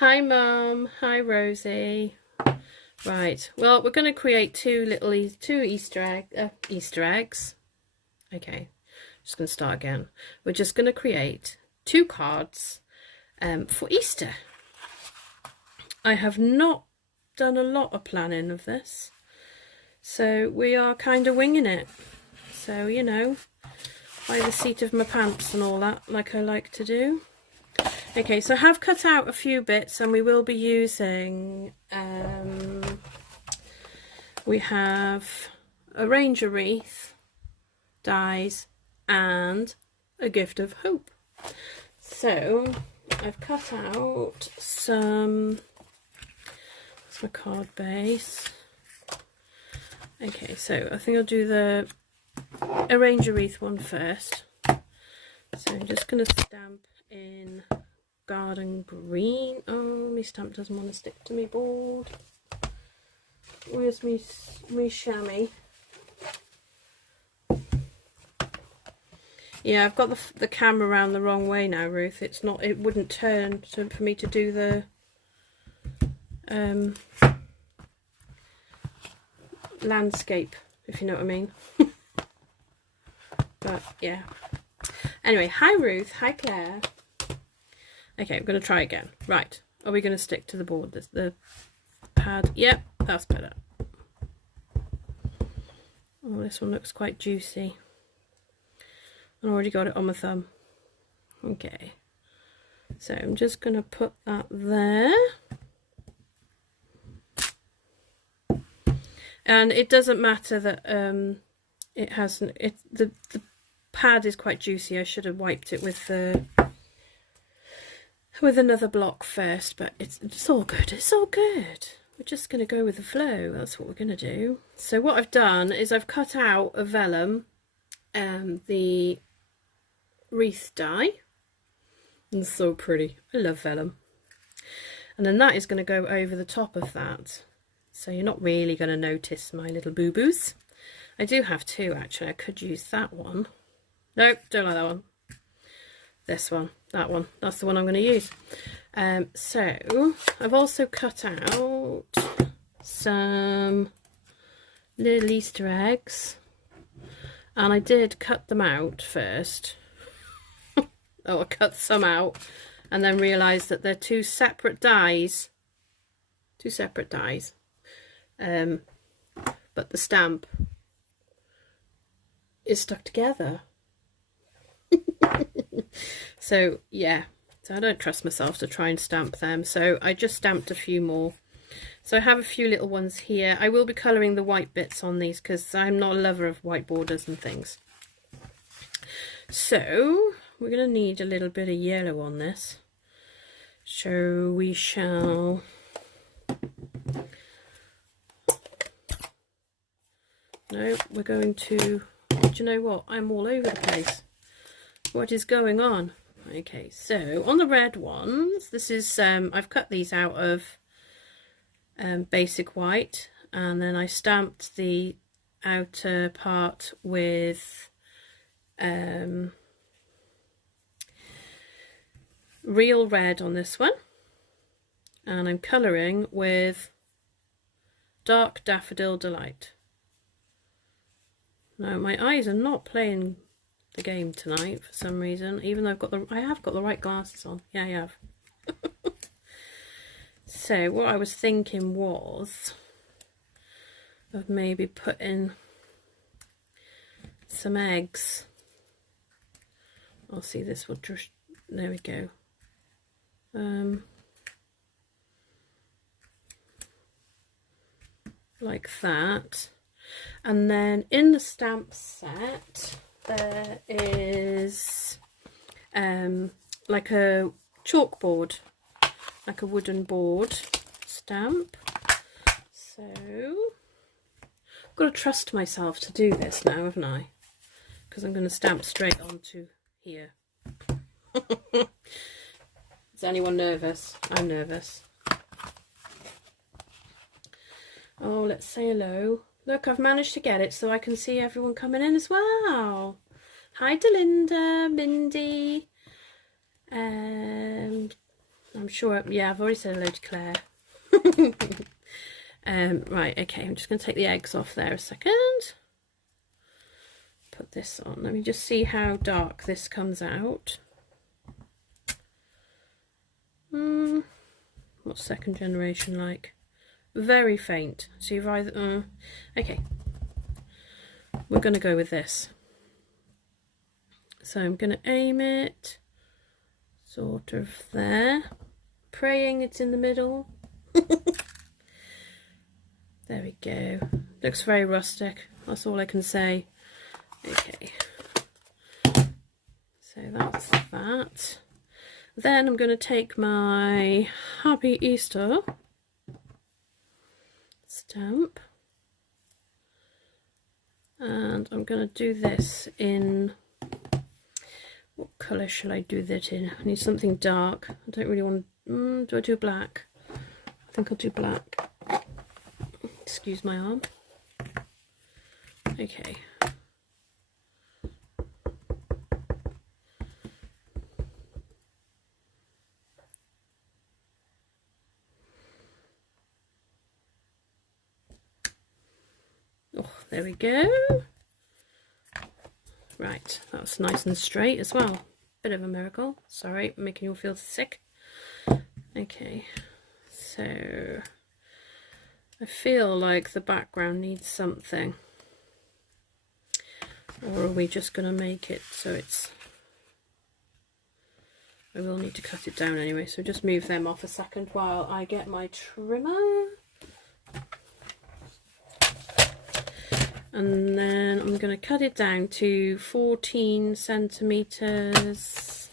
Hi Mum, hi Rosie. Right, well we're going to create two Easter eggs. Okay, just going to start again. We're just going to create two cards for Easter. I have not done a lot of planning of this, so we are kind of winging it. So, you know, by the seat of my pants and all that, like I like to do. Okay, so I have cut out a few bits and we will be using, we have a Ranger wreath, dies, and a gift of hope. So I've cut out some, that's my card base. Okay, so I think I'll do the Ranger wreath one first. So I'm just going to stamp in garden green. Oh, my stamp doesn't want to stick to my board. Where's me chamois? Yeah, I've got the camera around the wrong way now, Ruth. It's not. It wouldn't turn for me to do the landscape, if you know what I mean. But yeah. Anyway, hi Ruth. Hi Claire. Okay, I'm going to try again. Right, are we going to stick to the board? The pad? Yep, that's better. Oh, this one looks quite juicy. I already got it on my thumb. Okay, so I'm just going to put that there. And it doesn't matter that it hasn't. The pad is quite juicy. I should have wiped it with another block first, but it's all good. It's all good. We're just going to go with the flow. That's what we're going to do. So what I've done is I've cut out a vellum and the wreath die. It's so pretty. I love vellum. And then that is going to go over the top of that. So you're not really going to notice my little boo-boos. I do have two actually. I could use that one. Nope, don't like that one. This one, that one. That's the one I'm going to use. So I've also cut out some little Easter eggs. And I did cut them out first. Oh, I cut some out and then realised that they're two separate dies. Two separate dies. But the stamp is stuck together. So yeah, so I don't trust myself to try and stamp them, so I just stamped a few more. So I have a few little ones here. I will be colouring the white bits on these because I'm not a lover of white borders and things. So we're going to need a little bit of yellow on this. So we shall we're going to, do you know what, I'm all over the place. What is going on? Okay, so on the red ones, this is I've cut these out of basic white, and then I stamped the outer part with real red on this one, and I'm colouring with dark daffodil delight. Now my eyes are not playing the game tonight for some reason, even though I have got the right glasses on. Yeah, I have. So what I was thinking was of maybe putting some eggs. I'll see, this will just, there we go. Like that. And then in the stamp set there is like a chalkboard, like a wooden board stamp. So I've got to trust myself to do this now, haven't I? Because I'm going to stamp straight onto here. Is anyone nervous? I'm nervous. Oh, let's say hello. Look, I've managed to get it so I can see everyone coming in as well. Hi Delinda, Mindy. I'm I'm sure, yeah, I've already said hello to Claire. Right, okay, I'm just going to take the eggs off there a second. Put this on. Let me just see how dark this comes out. What's second generation like? Very faint. So you've either... okay. We're going to go with this. So I'm going to aim it sort of there. Praying it's in the middle. There we go. Looks very rustic. That's all I can say. Okay. So that's that. Then I'm going to take my Happy Easter stamp. And I'm going to do this in... what colour shall I do that in? I need something dark. I don't really want... do I do black? I think I'll do black. Excuse my arm. Okay. Oh, there we go. Right, that's nice and straight as well. Bit of a miracle. Sorry, I'm making you all feel sick. Okay, so I feel like the background needs something. Or are we just going to make it so it's... I will need to cut it down anyway, so just move them off a second while I get my trimmer. And then I'm going to cut it down to 14 centimetres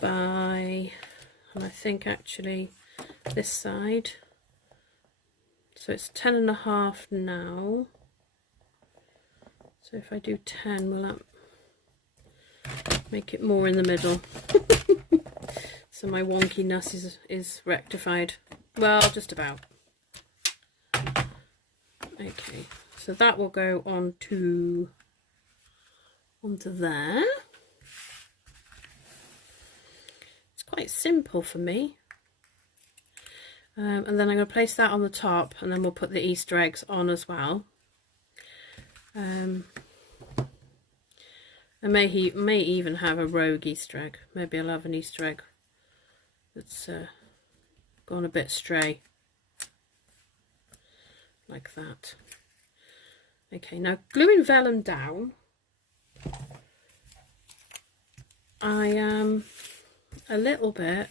by, and I think actually this side, so it's 10.5 now. So if I do 10, will that make it more in the middle? So my wonkiness is rectified. Well, just about. Okay, so that will go onto there. It's quite simple for me. And then I'm going to place that on the top, and then we'll put the Easter eggs on as well. I may even have a rogue Easter egg. Maybe I'll have an Easter egg that's gone a bit stray. Like that. Okay, now gluing vellum down, I am a little bit,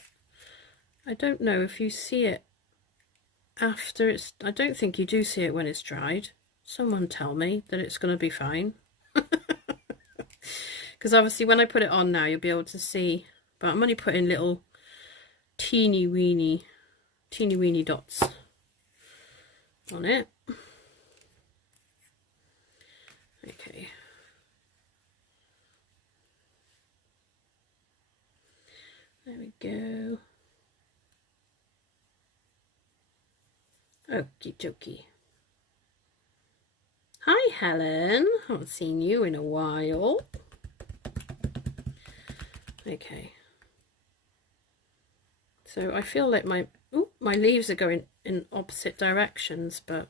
I don't know if you see it after it's, I don't think you do see it when it's dried. Someone tell me that it's going to be fine. Because obviously when I put it on now you'll be able to see, but I'm only putting little teeny weeny dots on it. Okay. There we go. Okie dokie. Hi Helen, haven't seen you in a while. Okay. So I feel like my leaves are going in opposite directions, but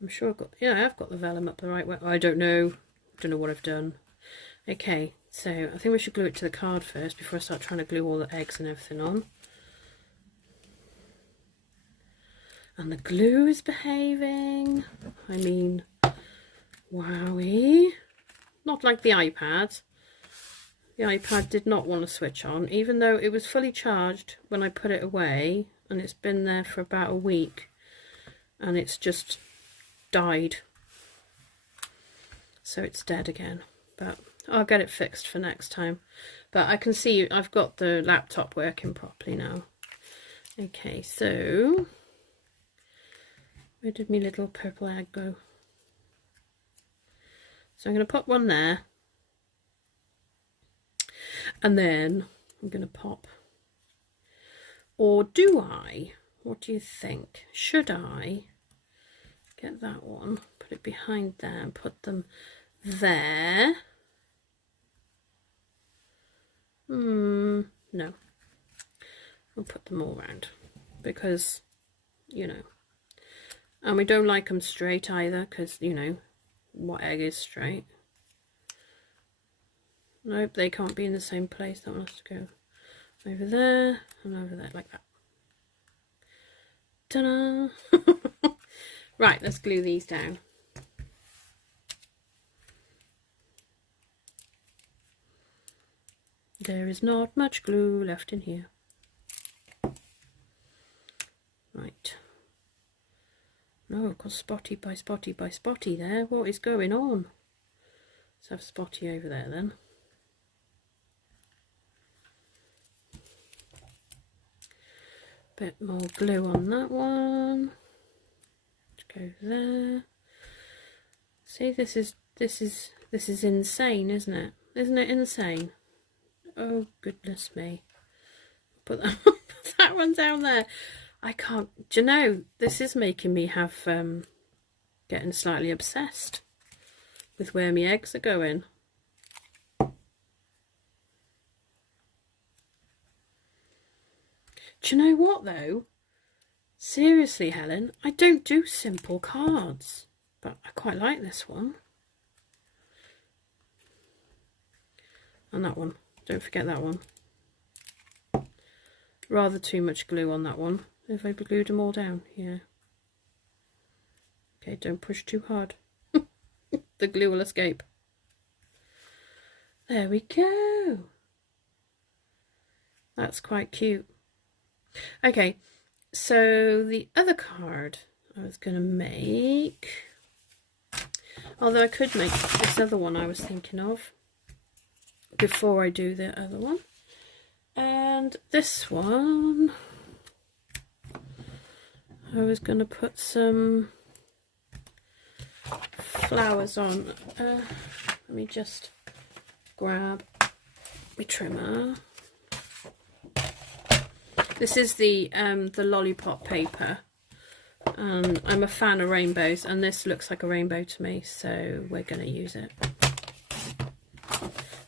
I'm sure I've got, yeah, I've got the vellum up the right way. I don't know what I've done. Okay, so I think we should glue it to the card first before I start trying to glue all the eggs and everything on. And the glue is behaving. I mean, wowie. Not like the iPad. The iPad did not want to switch on, even though it was fully charged when I put it away, and it's been there for about a week, and it's just died. So it's dead again, but I'll get it fixed for next time. But I can see I've got the laptop working properly now. Okay, so where did my little purple egg go? So I'm going to put one there, and then I'm going to pop, or do I, what do you think, should I get that one, put it behind there and put them there? No, We'll put them all round because, you know, and we don't like them straight either because, you know, what egg is straight? Nope, they can't be in the same place. That one has to go over there and over there like that. Ta-da! Right, let's glue these down. There is not much glue left in here. Right. No, I've got spotty by spotty by spotty there. What is going on? Let's have spotty over there then. Bit more glue on that one. Let's go there. See, this is insane, isn't it? Isn't it insane? Oh goodness me. Put that, put that one down there. I can't, do you know, this is making me have getting slightly obsessed with where my eggs are going. Do you know what though? Seriously, Helen, I don't do simple cards, but I quite like this one. And that one, don't forget that one. Rather too much glue on that one. If I glued them all down, yeah. Okay, don't push too hard. The glue will escape. There we go. That's quite cute. Okay, so the other card I was going to make, although I could make this other one I was thinking of before I do the other one. And this one, I was going to put some flowers on. Let me just grab my trimmer. This is the lollipop paper, and I'm a fan of rainbows, and this looks like a rainbow to me, so we're going to use it.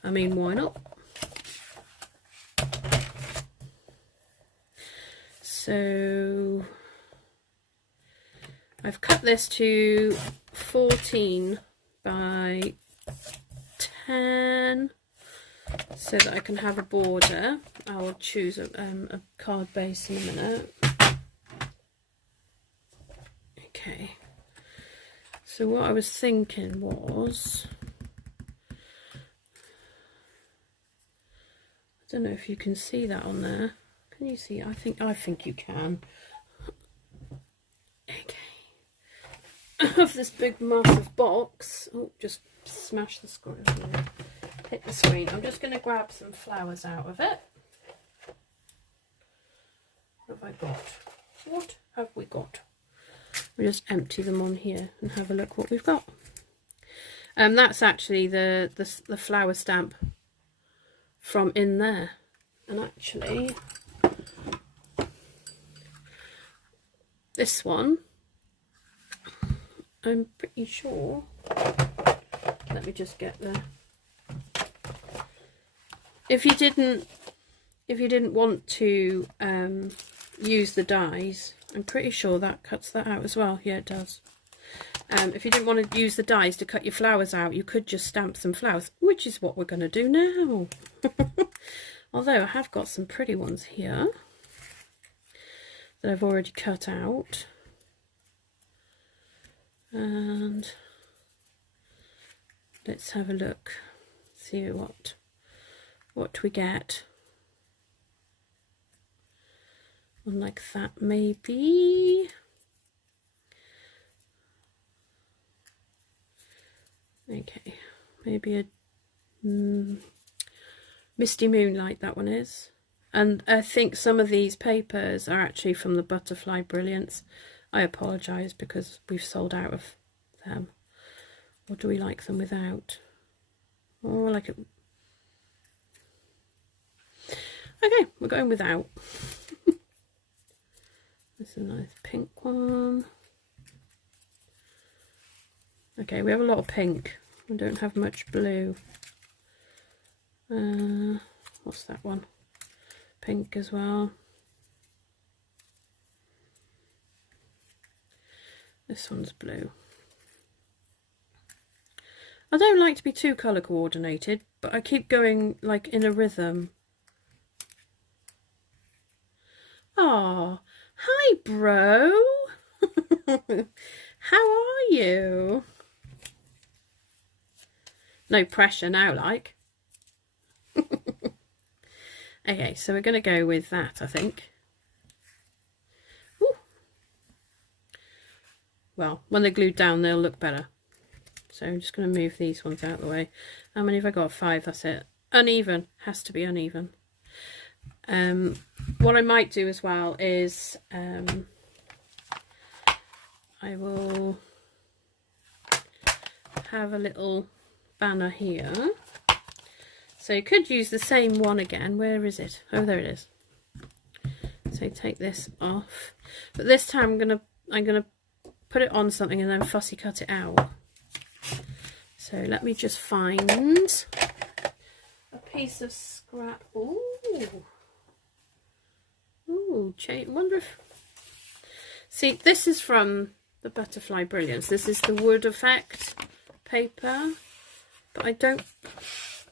I mean, why not? So I've cut this to 14 by 10 so that I can have a border. I'll choose a card base in a minute. Okay, so what I was thinking was, I don't know if you can see that on there. Can you see? I think you can. Okay. Of this big massive box. Oh, just smash the screen. Hit the screen. I'm just going to grab some flowers out of it. What have I got? What have we got? We'll just empty them on here and have a look what we've got. That's actually the flower stamp from in there. And actually, this one, I'm pretty sure, let me just get there. If you didn't want to use the dies, I'm pretty sure that cuts that out as well. Yeah, it does. If you didn't want to use the dies to cut your flowers out, you could just stamp some flowers, which is what we're going to do now. Although I have got some pretty ones here that I've already cut out. And let's have a look, see what we get. One like that maybe. Okay, maybe a Misty Moonlight, that one is. And I think some of these papers are actually from the Butterfly Brilliance. I apologise because we've sold out of them. Or do we like them without? Oh, I like it. Okay, we're going without. This is a nice pink one. Okay, we have a lot of pink. We don't have much blue. What's that one? Pink as well. This one's blue. I don't like to be too colour coordinated, but I keep going like in a rhythm. Oh, hi bro. How are you? No pressure now, like. Okay, so we're going to go with that, I think. Ooh. Well, when they're glued down, they'll look better. So I'm just going to move these ones out of the way. How many have I got? 5, that's it. Uneven, has to be uneven. What I might do as well is I will have a little banner here. So you could use the same one again. Where is it? Oh, there it is. So take this off, but this time I'm gonna put it on something and then fussy cut it out. So let me just find a piece of scrap. Ooh, ooh, wonder if. See, this is from the Butterfly Brilliance. This is the wood effect paper, but I don't.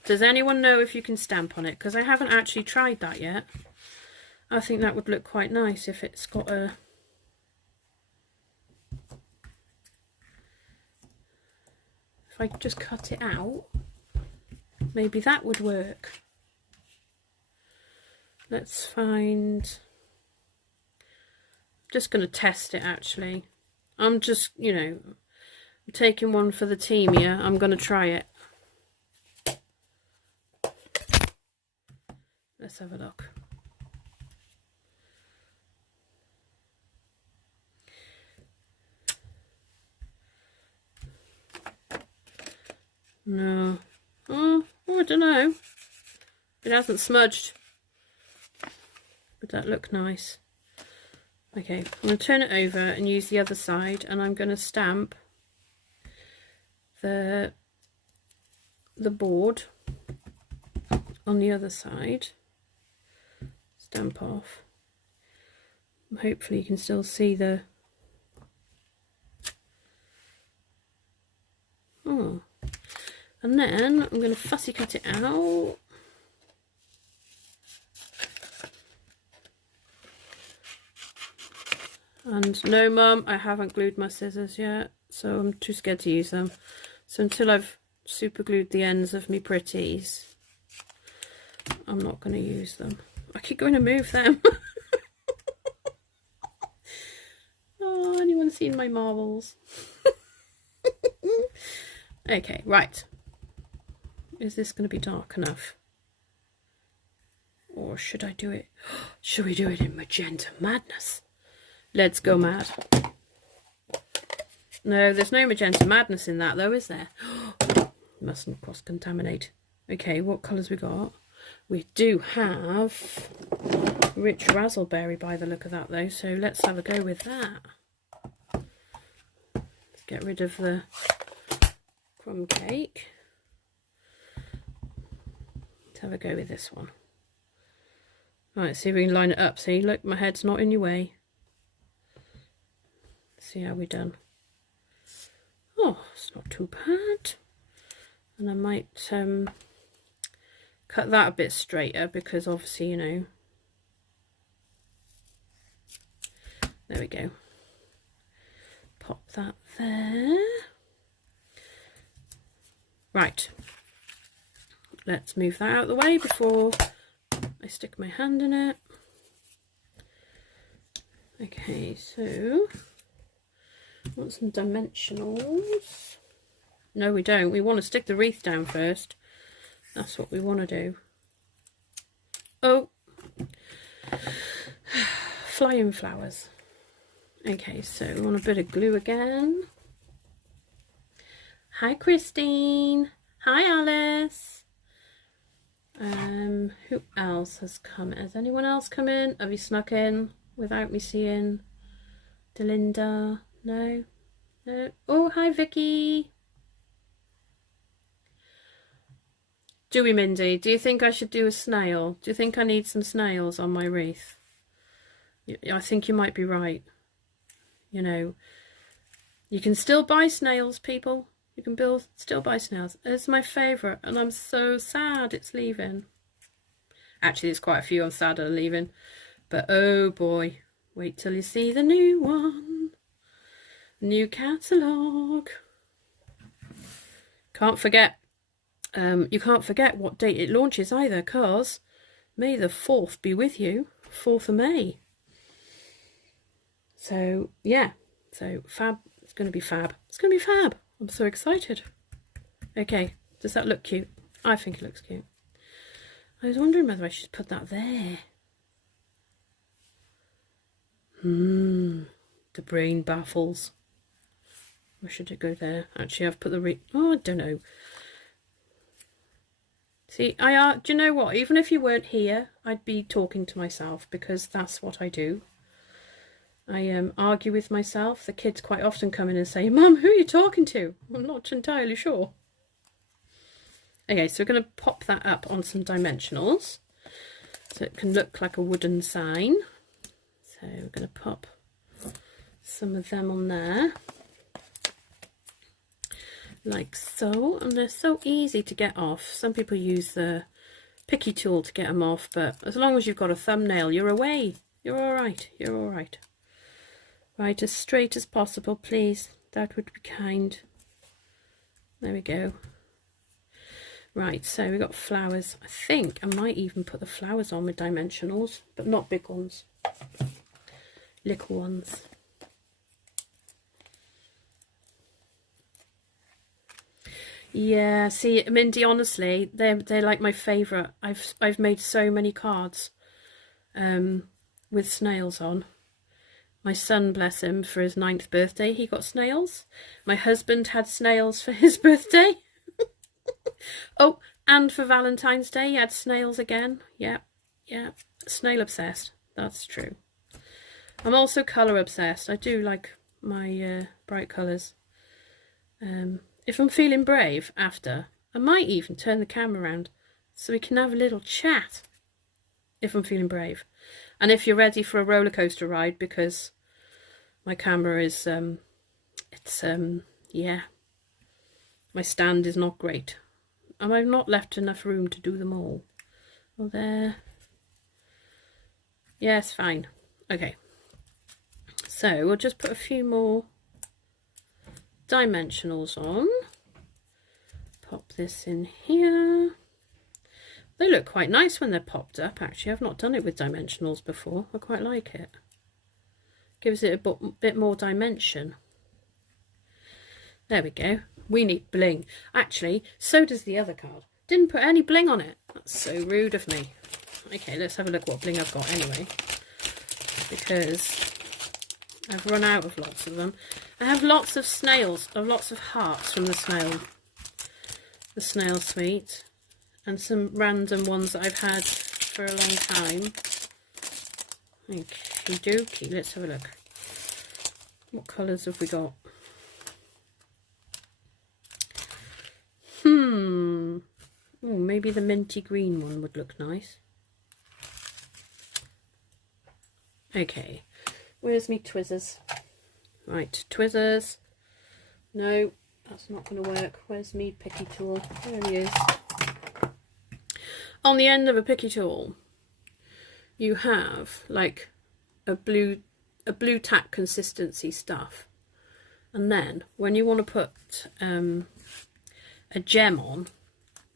Does anyone know if you can stamp on it? Because I haven't actually tried that yet. I think that would look quite nice if it's got a... If I just cut it out, maybe that would work. Let's find... I'm just going to test it actually. I'm just, you know, I'm taking one for the team here. I'm going to try it. Let's have a look. No. Oh, I don't know. It hasn't smudged. Would that look nice? Okay, I'm going to turn it over and use the other side, and I'm going to stamp the board on the other side. Stamp off. Hopefully you can still see the... Oh. And then I'm going to fussy cut it out. And no mum, I haven't glued my scissors yet, so I'm too scared to use them. So until I've super glued the ends of me pretties, I'm not going to use them. I keep going to move them. Oh, anyone seen my marbles? Okay, right. Is this going to be dark enough? Or should I do it? Should we do it in Magenta Madness? Let's go mad. No, there's no Magenta Madness in that though, is there? Mustn't cross-contaminate. Okay, what colours we got? We do have Rich Razzleberry by the look of that though, so let's have a go with that. Let's get rid of the crumb cake. Let's have a go with this one. Right, see if we can line it up. See, look, my head's not in your way. See how we done. Oh, it's not too bad. And I might cut that a bit straighter because obviously, you know. There we go. Pop that there. Right. Let's move that out of the way before I stick my hand in it. Okay, so want some dimensionals. No, we don't. We want to stick the wreath down first. That's what we want to do. Oh, flying flowers. Okay, so we want a bit of glue again. Hi, Christine. Hi, Alice. Who else has come? Has anyone else come in? Have you snuck in without me seeing? Delinda? No? No? Oh, hi, Vicky. Dewey Mindy, do you think I should do a snail? Do you think I need some snails on my wreath? I think you might be right. You know, You can still buy snails, people. You can still buy snails. It's my favourite, and I'm so sad it's leaving. Actually, there's quite a few I'm sad are leaving. But oh boy, wait till you see the new one. New catalogue. Can't forget. You can't forget what date it launches either, cause May the 4th be with you. 4th of May. So yeah, so fab. It's going to be fab. It's going to be fab. I'm so excited. Okay, does that look cute? I think it looks cute. I was wondering whether I should put that there. The brain baffles. Or should it go there? Actually, I've put the oh, I don't know. See, do you know what? Even if you weren't here, I'd be talking to myself because that's what I do. I argue with myself. The kids quite often come in and say, "Mum, who are you talking to?" I'm not entirely sure. Okay, so we're going to pop that up on some dimensionals so it can look like a wooden sign. So we're going to pop some of them on there. Like so. And they're so easy to get off. Some people use the picky tool to get them off, but as long as you've got a thumbnail, you're away. You're all right. You're all right. Right, as straight as possible, please. That would be kind. There we go. Right, so we've got flowers. I think I might even put the flowers on with dimensionals, but not big ones. Little ones. Yeah, see, Mindy, honestly, they're like my favourite. I've made so many cards with snails on. My son, bless him, for his 9th birthday, he got snails. My husband had snails for his birthday. Oh, and for Valentine's Day, he had snails again. Yeah, yeah. Snail obsessed. That's true. I'm also colour obsessed. I do like my bright colours. If I'm feeling brave after, I might even turn the camera around so we can have a little chat. If I'm feeling brave. And if you're ready for a roller coaster ride, because my camera is, yeah, my stand is not great. And I've not left enough room to do them all. Oh, there. Yes, fine. Okay. So we'll just put a few more dimensionals on. Pop this in here. They look quite nice when they're popped up, actually. I've not done it with dimensionals before. I quite like it. Gives it a bit more dimension. There we go. We need bling. Actually, so does the other card. Didn't put any bling on it. That's so rude of me. Okay, let's have a look what bling I've got anyway. Because I've run out of lots of them. I have lots of snails, lots of hearts from the snail suite. And some random ones that I've had for a long time. Okie dokie, let's have a look. What colours have we got? Oh, maybe the minty green one would look nice. Okay, where's me twizzers? Right, twizzers. No, that's not going to work. Where's me picky tool? There he is. On the end of a picky tool, you have like a blue tack consistency stuff, and then when you want to put a gem on,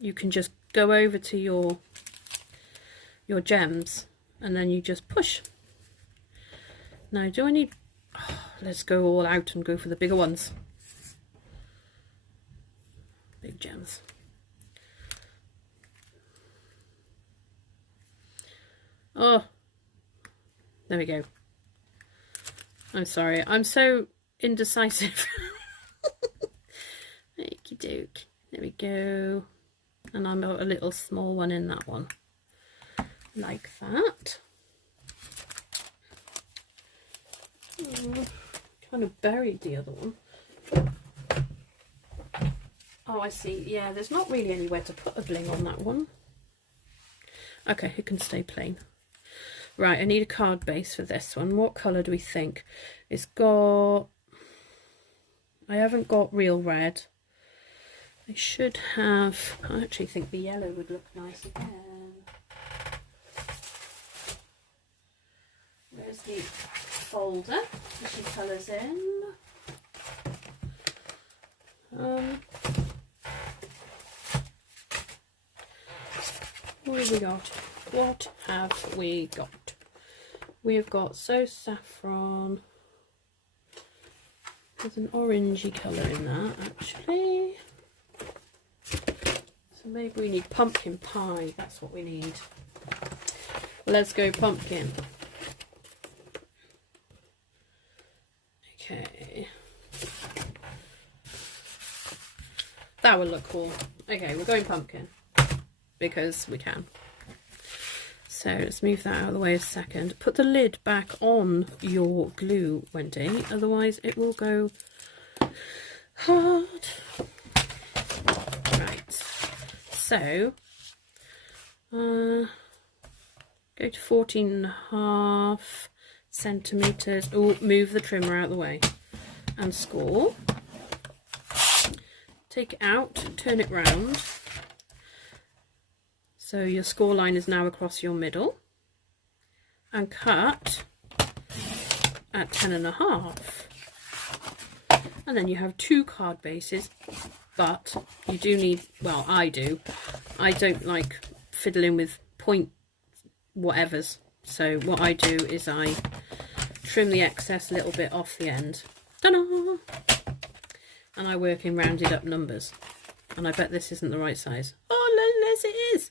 you can just go over to your gems and then you just push. Now, do I need... Oh, let's go all out and go for the bigger ones. Big gems. Oh, there we go. I'm sorry, I'm so indecisive. Okie doke. There we go. And I'm a little small one in that one. Like that. Kind of buried the other one. Oh, I see. Yeah, there's not really anywhere to put a bling on that one. Okay, it can stay plain. Right, I need a card base for this one. What colour do we think? It's got... I haven't got real red. I should have, I actually think the yellow would look nice again. Where's the folder that she colours in? What have we got? What have we got? We have got So Saffron. There's an orangey colour in that, actually. So maybe we need pumpkin pie. That's what we need. Let's go pumpkin. Okay. That would look cool. Okay, we're going pumpkin. Because we can. So let's move that out of the way a second. Put the lid back on your glue, Wendy, otherwise it will go hard. Right, so go to 14.5 centimetres. Oh, move the trimmer out of the way and score. Take it out, turn it round. So your score line is now across your middle, and cut at 10.5. And then you have 2 card bases, but you do need, well, I do. I don't like fiddling with point whatevers. So what I do is I trim the excess a little bit off the end. Ta-da! And I work in rounded up numbers. And I bet this isn't the right size. Oh, yes, it is.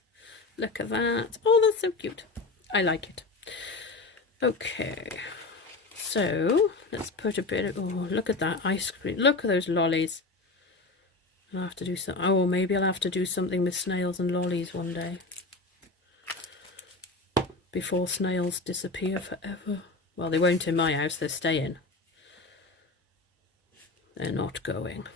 Look at that. Oh, that's so cute. I like it. Okay. So, let's put a bit of... Oh, look at that ice cream. Look at those lollies. I'll have to do some... Oh, maybe I'll have to do something with snails and lollies one day. Before snails disappear forever. Well, they won't in my house. They're staying. They're not going.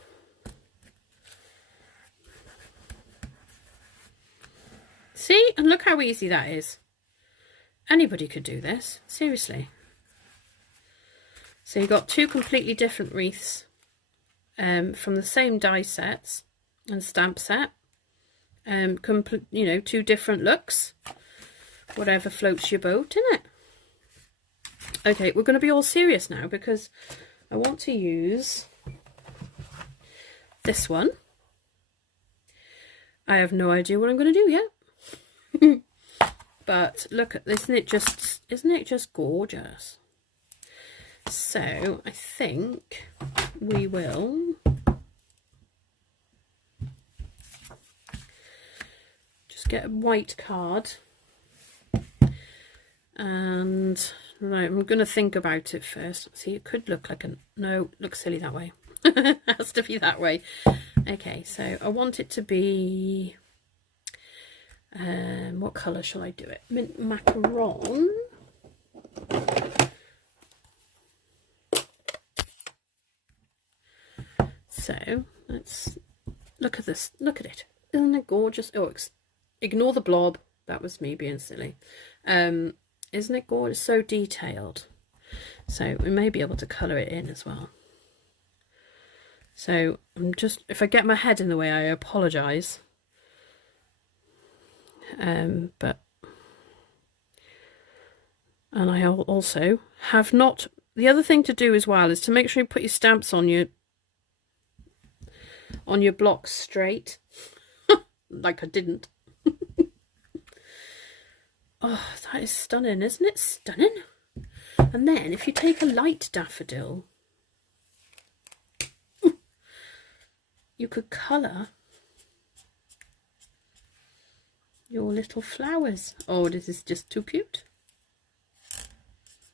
See? And look how easy that is. Anybody could do this. Seriously. So you've got 2 completely different wreaths from the same die sets and stamp set. You know, 2 different looks. Whatever floats your boat, innit? Okay, we're going to be all serious now because I want to use this one. I have no idea what I'm going to do yet. But look at, isn't it just gorgeous? So I think we will just get a white card, and right, I'm going to think about it first. See, it could look like a, no, it looks silly that way. It has to be that way. Okay, so I want it to be what colour shall I do it? Mint macaron. So let's look at this. Look at it. Isn't it gorgeous? Oh, ignore the blob. That was me being silly. Isn't it gorgeous? So detailed. So we may be able to colour it in as well. So I'm just, if I get my head in the way, I apologise. But, and I also have not, the other thing to do as well is to make sure you put your stamps on your blocks straight. Like I didn't. Oh, that is stunning, isn't it? Stunning. And then if you take a light daffodil, you could colour your little flowers. Oh, this is just too cute.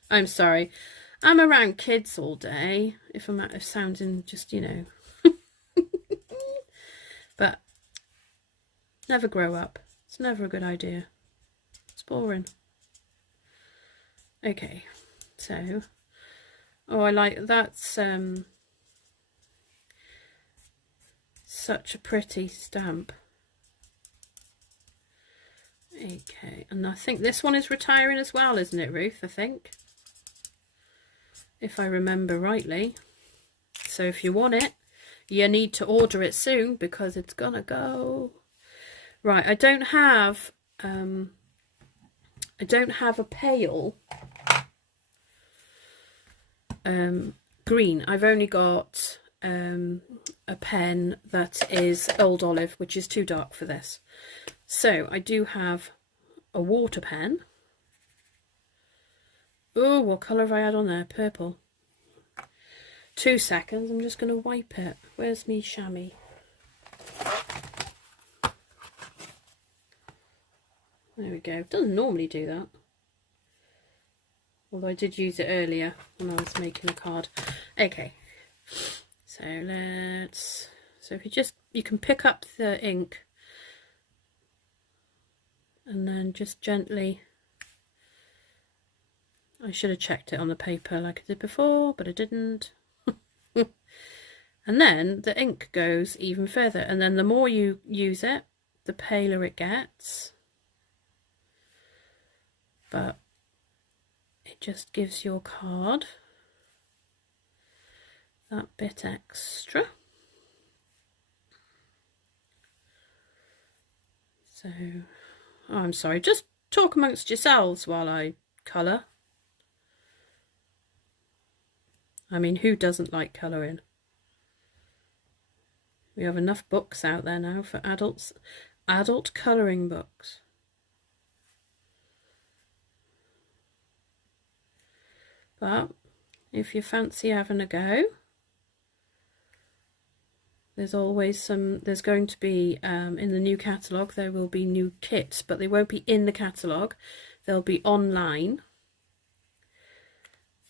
I'm sorry. I'm around kids all day, if I'm out of sounding just, you know. But never grow up. It's never a good idea. It's boring. Okay, so, oh, I like, that's such a pretty stamp. Okay, and I think this one is retiring as well, isn't it, Ruth? I think, if I remember rightly. So if you want it, you need to order it soon because it's gonna go. Right, I don't have a pale green. I've only got a pen that is Old Olive, which is too dark for this. So I do have a water pen. Oh, what colour have I had on there? Purple. 2 seconds, I'm just going to wipe it. Where's me chamois? There we go. Doesn't normally do that. Although I did use it earlier when I was making a card. Okay. So if you can pick up the ink and then just gently, I should have checked it on the paper like I did before, but I didn't. And then the ink goes even further, and then the more you use it, the paler it gets. But it just gives your card that bit extra. So, oh, I'm sorry, just talk amongst yourselves while I colour. I mean, who doesn't like colouring? We have enough books out there now for adults. Adult colouring books. But if you fancy having a go, there's going to be, in the new catalogue, there will be new kits, but they won't be in the catalogue. They'll be online.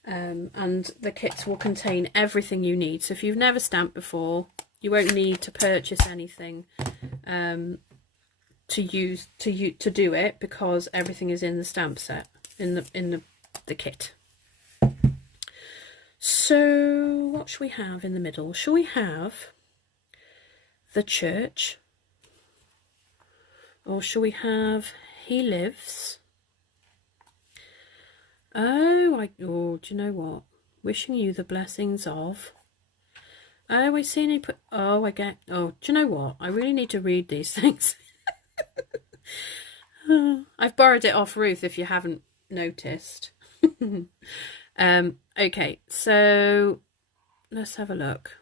And the kits will contain everything you need. So if you've never stamped before, you won't need to purchase anything to do it, because everything is in the stamp set, in the kit. So what should we have in the middle? Shall we have the church, or shall we have he lives? Oh, do you know what? Wishing you the blessings of. Oh, I see. Oh, I get. Oh, do you know what? I really need to read these things. I've borrowed it off Ruth, if you haven't noticed. Okay, so let's have a look.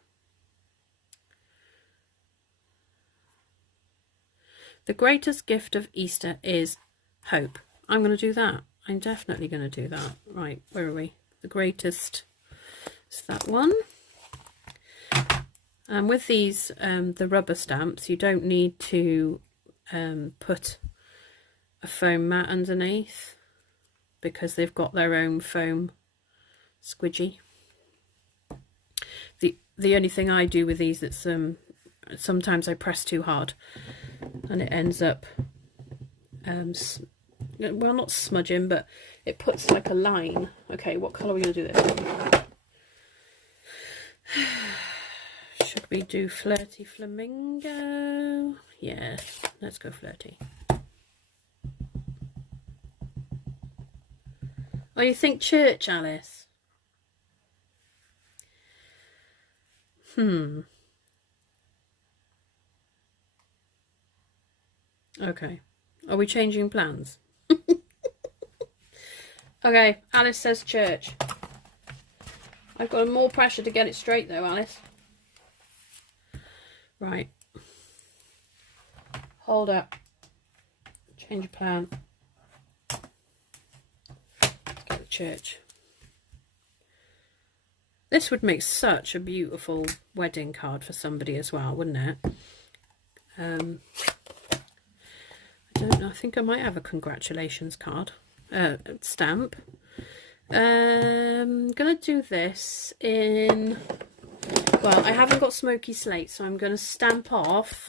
The greatest gift of Easter is hope. I'm going to do that. I'm definitely going to do that. Right, where are we? The greatest is that one. And with these, the rubber stamps, you don't need to put a foam mat underneath, because they've got their own foam squidgy. The only thing I do with these, that's sometimes I press too hard and it ends up well, not smudging, but it puts like a line. Okay, what colour are we going to do this? Should we do Flirty Flamingo? Yeah, let's go flirty. Oh, you think church, Alice? Okay. Are we changing plans? Okay, Alice says church. I've got more pressure to get it straight though, Alice. Right. Hold up. Change of plan. Let's get the church. This would make such a beautiful wedding card for somebody as well, wouldn't it? I don't know. I think I might have a congratulations card. Stamp. I'm gonna do this in, well, I haven't got smoky slate, so I'm gonna stamp off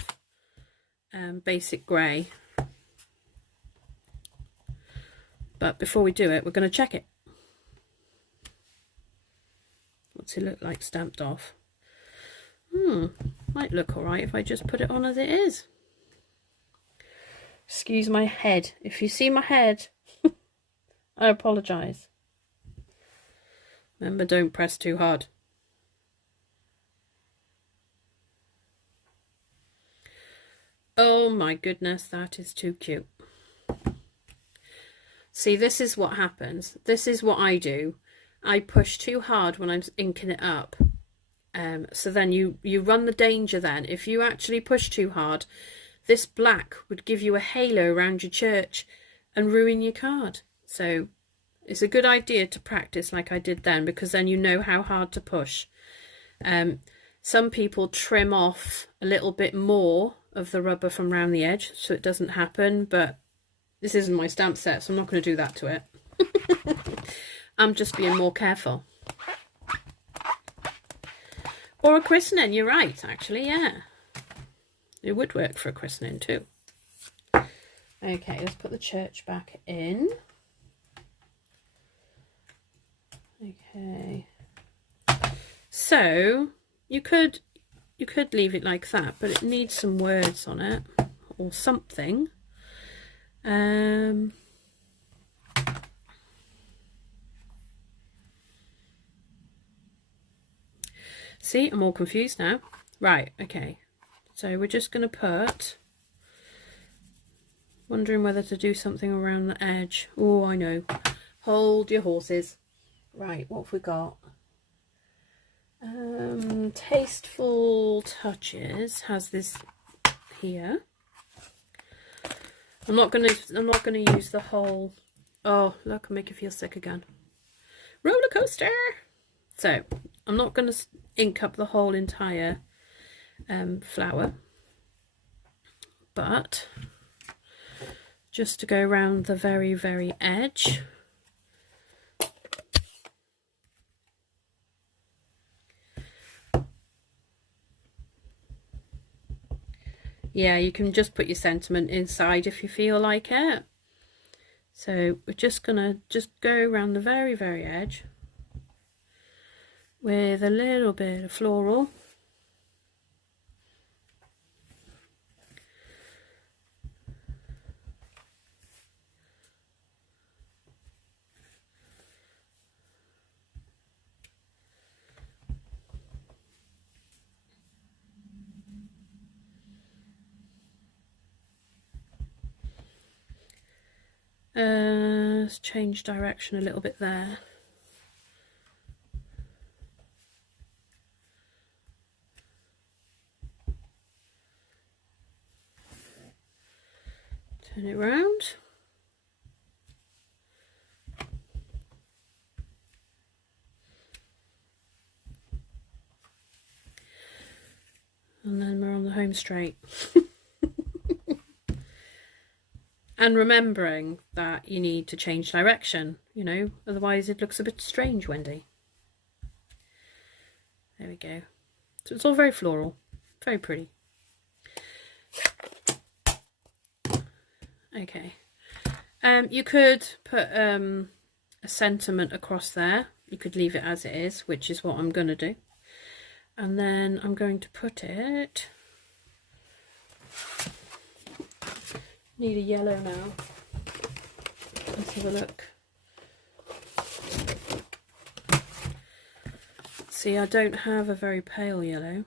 basic grey. But before we do it, we're gonna check it. What's it look like stamped off? Might look alright if I just put it on as it is. Excuse my head. If you see my head, I apologise. Remember, don't press too hard. Oh my goodness, that is too cute. See, this is what happens. This is what I do. I push too hard when I'm inking it up. So then you run the danger then. If you actually push too hard, this black would give you a halo around your church and ruin your card. So it's a good idea to practice like I did then, because then you know how hard to push. Some people trim off a little bit more of the rubber from around the edge so it doesn't happen, but this isn't my stamp set, so I'm not going to do that to it. I'm just being more careful. Or a christening, you're right, actually, yeah. It would work for a christening too. Okay, let's put the church back in. Okay. So, you could leave it like that, but it needs some words on it or something. See, I'm all confused now. Right, okay. So we're just going to put, wondering whether to do something around the edge. Oh, I know. Hold your horses. Right, what have we got? Tasteful Touches has this here. I'm not gonna use the whole. Oh, look, I'll make you feel sick again. Roller coaster. So I'm not gonna ink up the whole entire flower, but just to go around the very, very edge. Yeah, you can just put your sentiment inside if you feel like it. So we're just gonna go around the very, very edge with a little bit of floral. Let's change direction a little bit there. Turn it round. And then we're on the home straight. And remembering that you need to change direction, you know, otherwise it looks a bit strange, Wendy. There we go. So it's all very floral, very pretty. Okay. You could put a sentiment across there. You could leave it as it is, which is what I'm going to do. And then I'm going to put it... Need a yellow now. Let's have a look. See, I don't have a very pale yellow.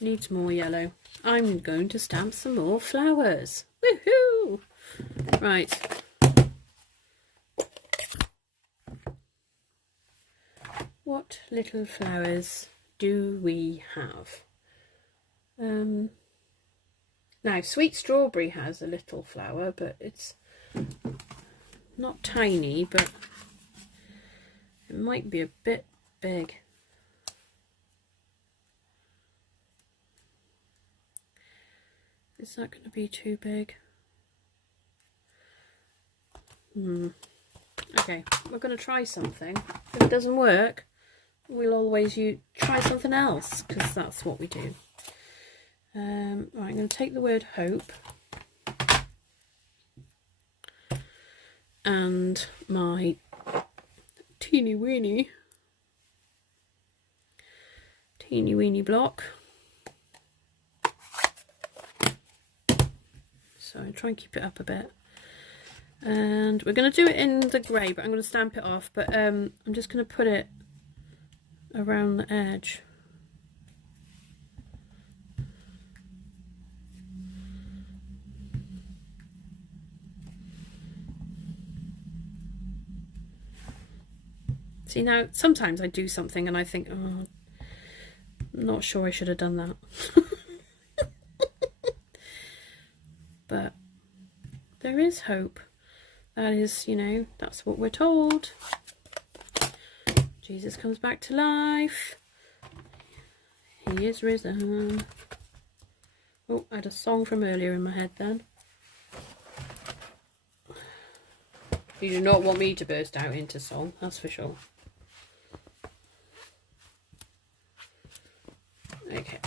Needs more yellow. I'm going to stamp some more flowers. Woohoo! Right. What little flowers do we have? Now, Sweet Strawberry has a little flower, but it's not tiny, but it might be a bit big. Is that going to be too big? Okay, we're going to try something. If it doesn't work, we'll always try something else, because that's what we do. Right, I'm going to take the word hope and my teeny weeny block. So I try and keep it up a bit. And we're going to do it in the grey, but I'm going to stamp it off. But I'm just going to put it around the edge. See, now sometimes I do something and I think, oh, I'm not sure I should have done that. But there is hope. That is, you know, that's what we're told. Jesus comes back to life. He is risen. Oh, I had a song from earlier in my head then. You do not want me to burst out into song, that's for sure. Okay.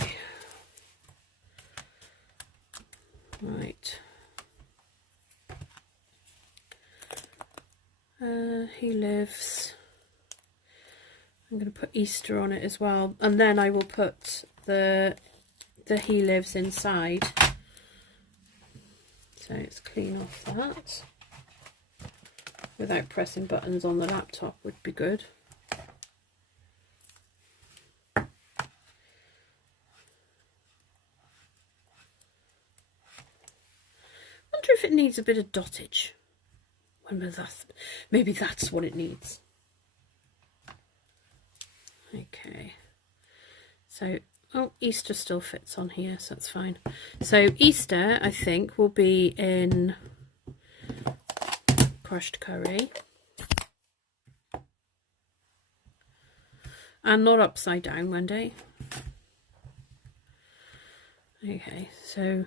Right. He lives. I'm going to put Easter on it as well, and then I will put the he lives inside. So let's clean off that. Without pressing buttons on the laptop would be good. Wonder if it needs a bit of dottage. Maybe that's what it needs. Okay. So, oh, Easter still fits on here, so that's fine. So Easter, I think, will be in crushed curry. And not upside down, Wendy. Okay, so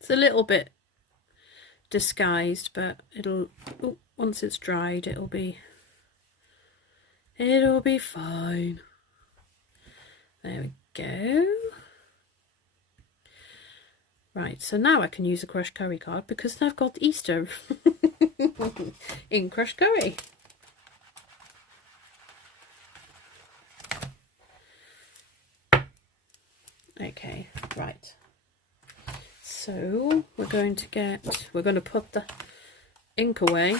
it's a little bit disguised, but it'll, oh, once it's dried, it'll be fine. There we go. Right, so now I can use a crushed curry card because I've got Easter in crushed curry. Okay, right. So we're going to put the ink away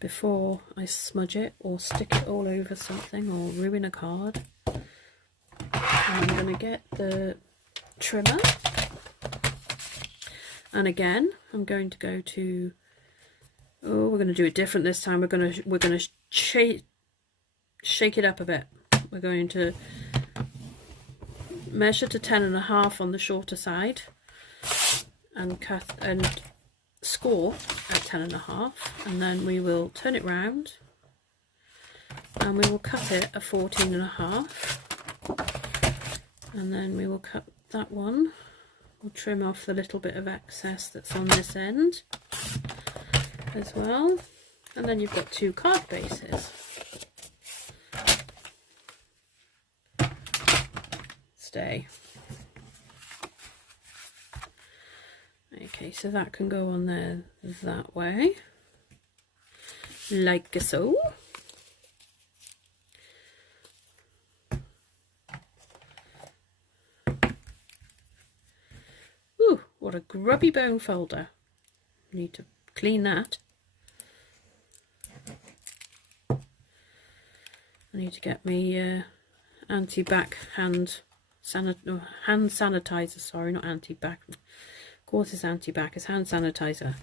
before I smudge it or stick it all over something or ruin a card. And I'm going to get the trimmer, and again I'm going to go to, oh, we're going to do it different this time. We're going to shake it up a bit. We're going to measure to 10.5 on the shorter side and cut and score at 10.5, and then we will turn it round and we will cut it at 14.5, and then we will cut that one. We'll trim off the little bit of excess that's on this end as well, and then you've got 2 card bases. Stay. Okay, so that can go on there that way, like so. Ooh, what a grubby bone folder. Need to clean that. I need to get me anti-back hand sanitizer, sorry, not anti-back. Of course it's anti-back, it's hand sanitizer.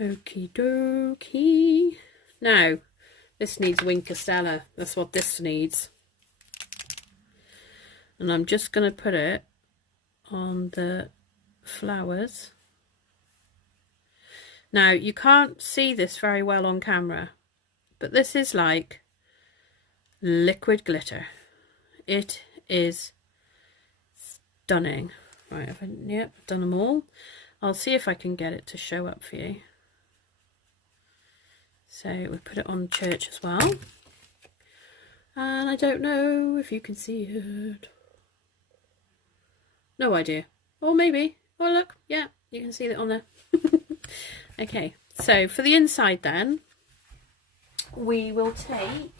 Okie dokie. Now, this needs wing Castella. That's what this needs. And I'm just going to put it on the flowers. Now, you can't see this very well on camera, but this is like liquid glitter. It is stunning. Right, yep, I've done them all. I'll see if I can get it to show up for you. So we put it on church as well. And I don't know if you can see it. No idea. Or maybe. Oh, look. Yeah, you can see it on there. Okay, so for the inside then, we will take...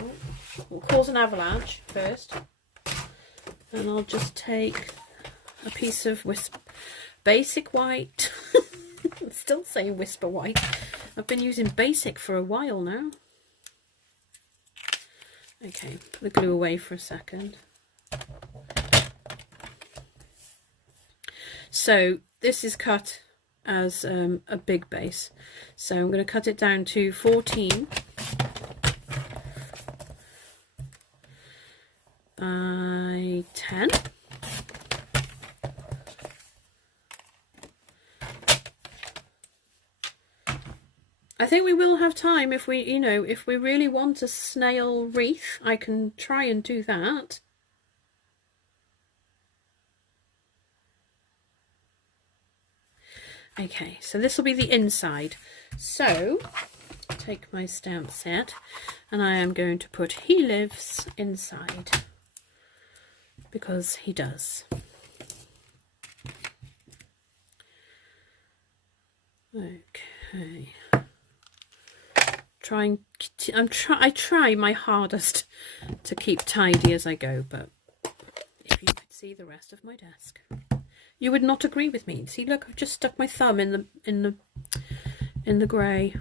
Oh, cause an avalanche first. And I'll just take a piece of basic white. I'm still saying whisper white. I've been using basic for a while now. Okay, put the glue away for a second. So this is cut as a big base. So I'm going to cut it down to 14 by 10. I think we will have time if we, you know, if we really want a snail wreath, I can try and do that. Okay, so this will be the inside. So, take my stamp set and I am going to put "He lives" inside, because he does. Okay. I try my hardest to keep tidy as I go, but if you could see the rest of my desk, you would not agree with me. See, look, I've just stuck my thumb in the grey.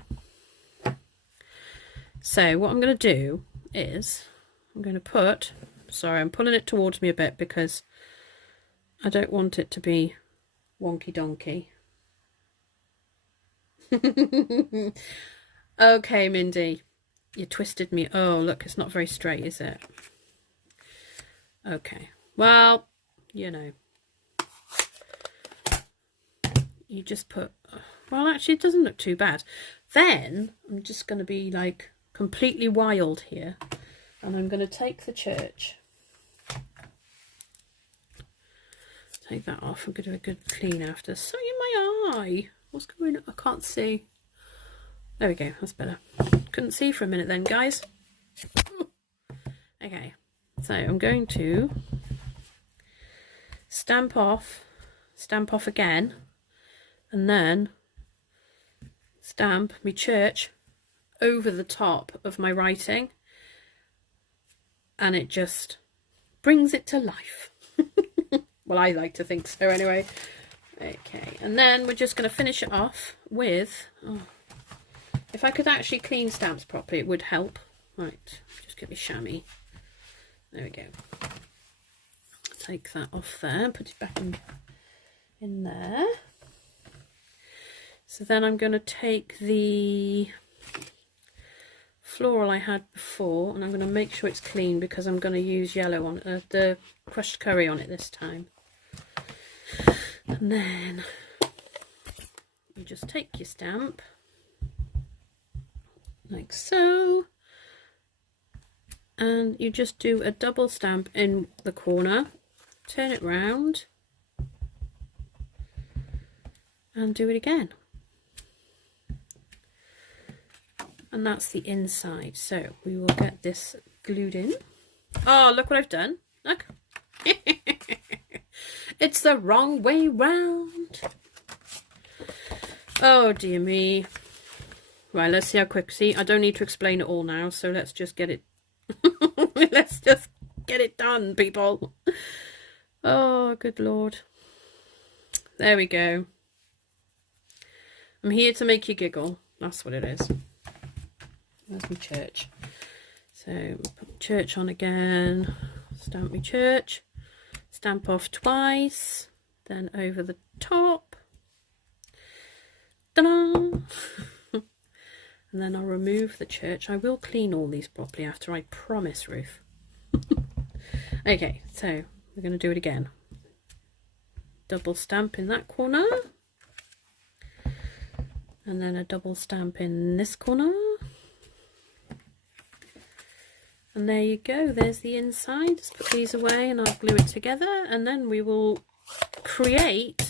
So what I'm going to do is I'm going to put, sorry, I'm pulling it towards me a bit because I don't want it to be wonky donkey. Okay, Mindy, you twisted me. Oh, look, it's not very straight, is it? Okay, well, you know, you just put, well, actually, it doesn't look too bad. Then I'm just going to be like completely wild here, and I'm going to take the church. Take that off. I'm going to do a good clean after. Something in my eye. What's going on? I can't see. There we go, that's better. Couldn't see for a minute then, guys. Okay, so I'm going to stamp off again, and then stamp my church over the top of my writing, and it just brings it to life. Well, I like to think so anyway. Okay, and then we're just going to finish it off with... Oh, if I could actually clean stamps properly, it would help. Right, just get me chamois. There we go. Take that off there, put it back in there. So then I'm going to take the floral I had before, and I'm going to make sure it's clean because I'm going to use yellow on the crushed curry on it this time. And then you just take your stamp like so, and you just do a double stamp in the corner, turn it round and do it again, and that's the inside. So we will get this glued in. Oh, look what I've done, look. It's the wrong way round. Oh dear me. Right, let's see how quick. See, I don't need to explain it all now, so let's just get it. Let's just get it done, people. Oh, good Lord. There we go. I'm here to make you giggle. That's what it is. There's my church. So, put church on again. Stamp my church. Stamp off twice. Then over the top. Ta-da! And then I'll remove the church. I will clean all these properly after, I promise, Ruth. Okay, so we're going to do it again. Double stamp in that corner. And then a double stamp in this corner. And there you go. There's the inside. Just put these away and I'll glue it together. And then we will create,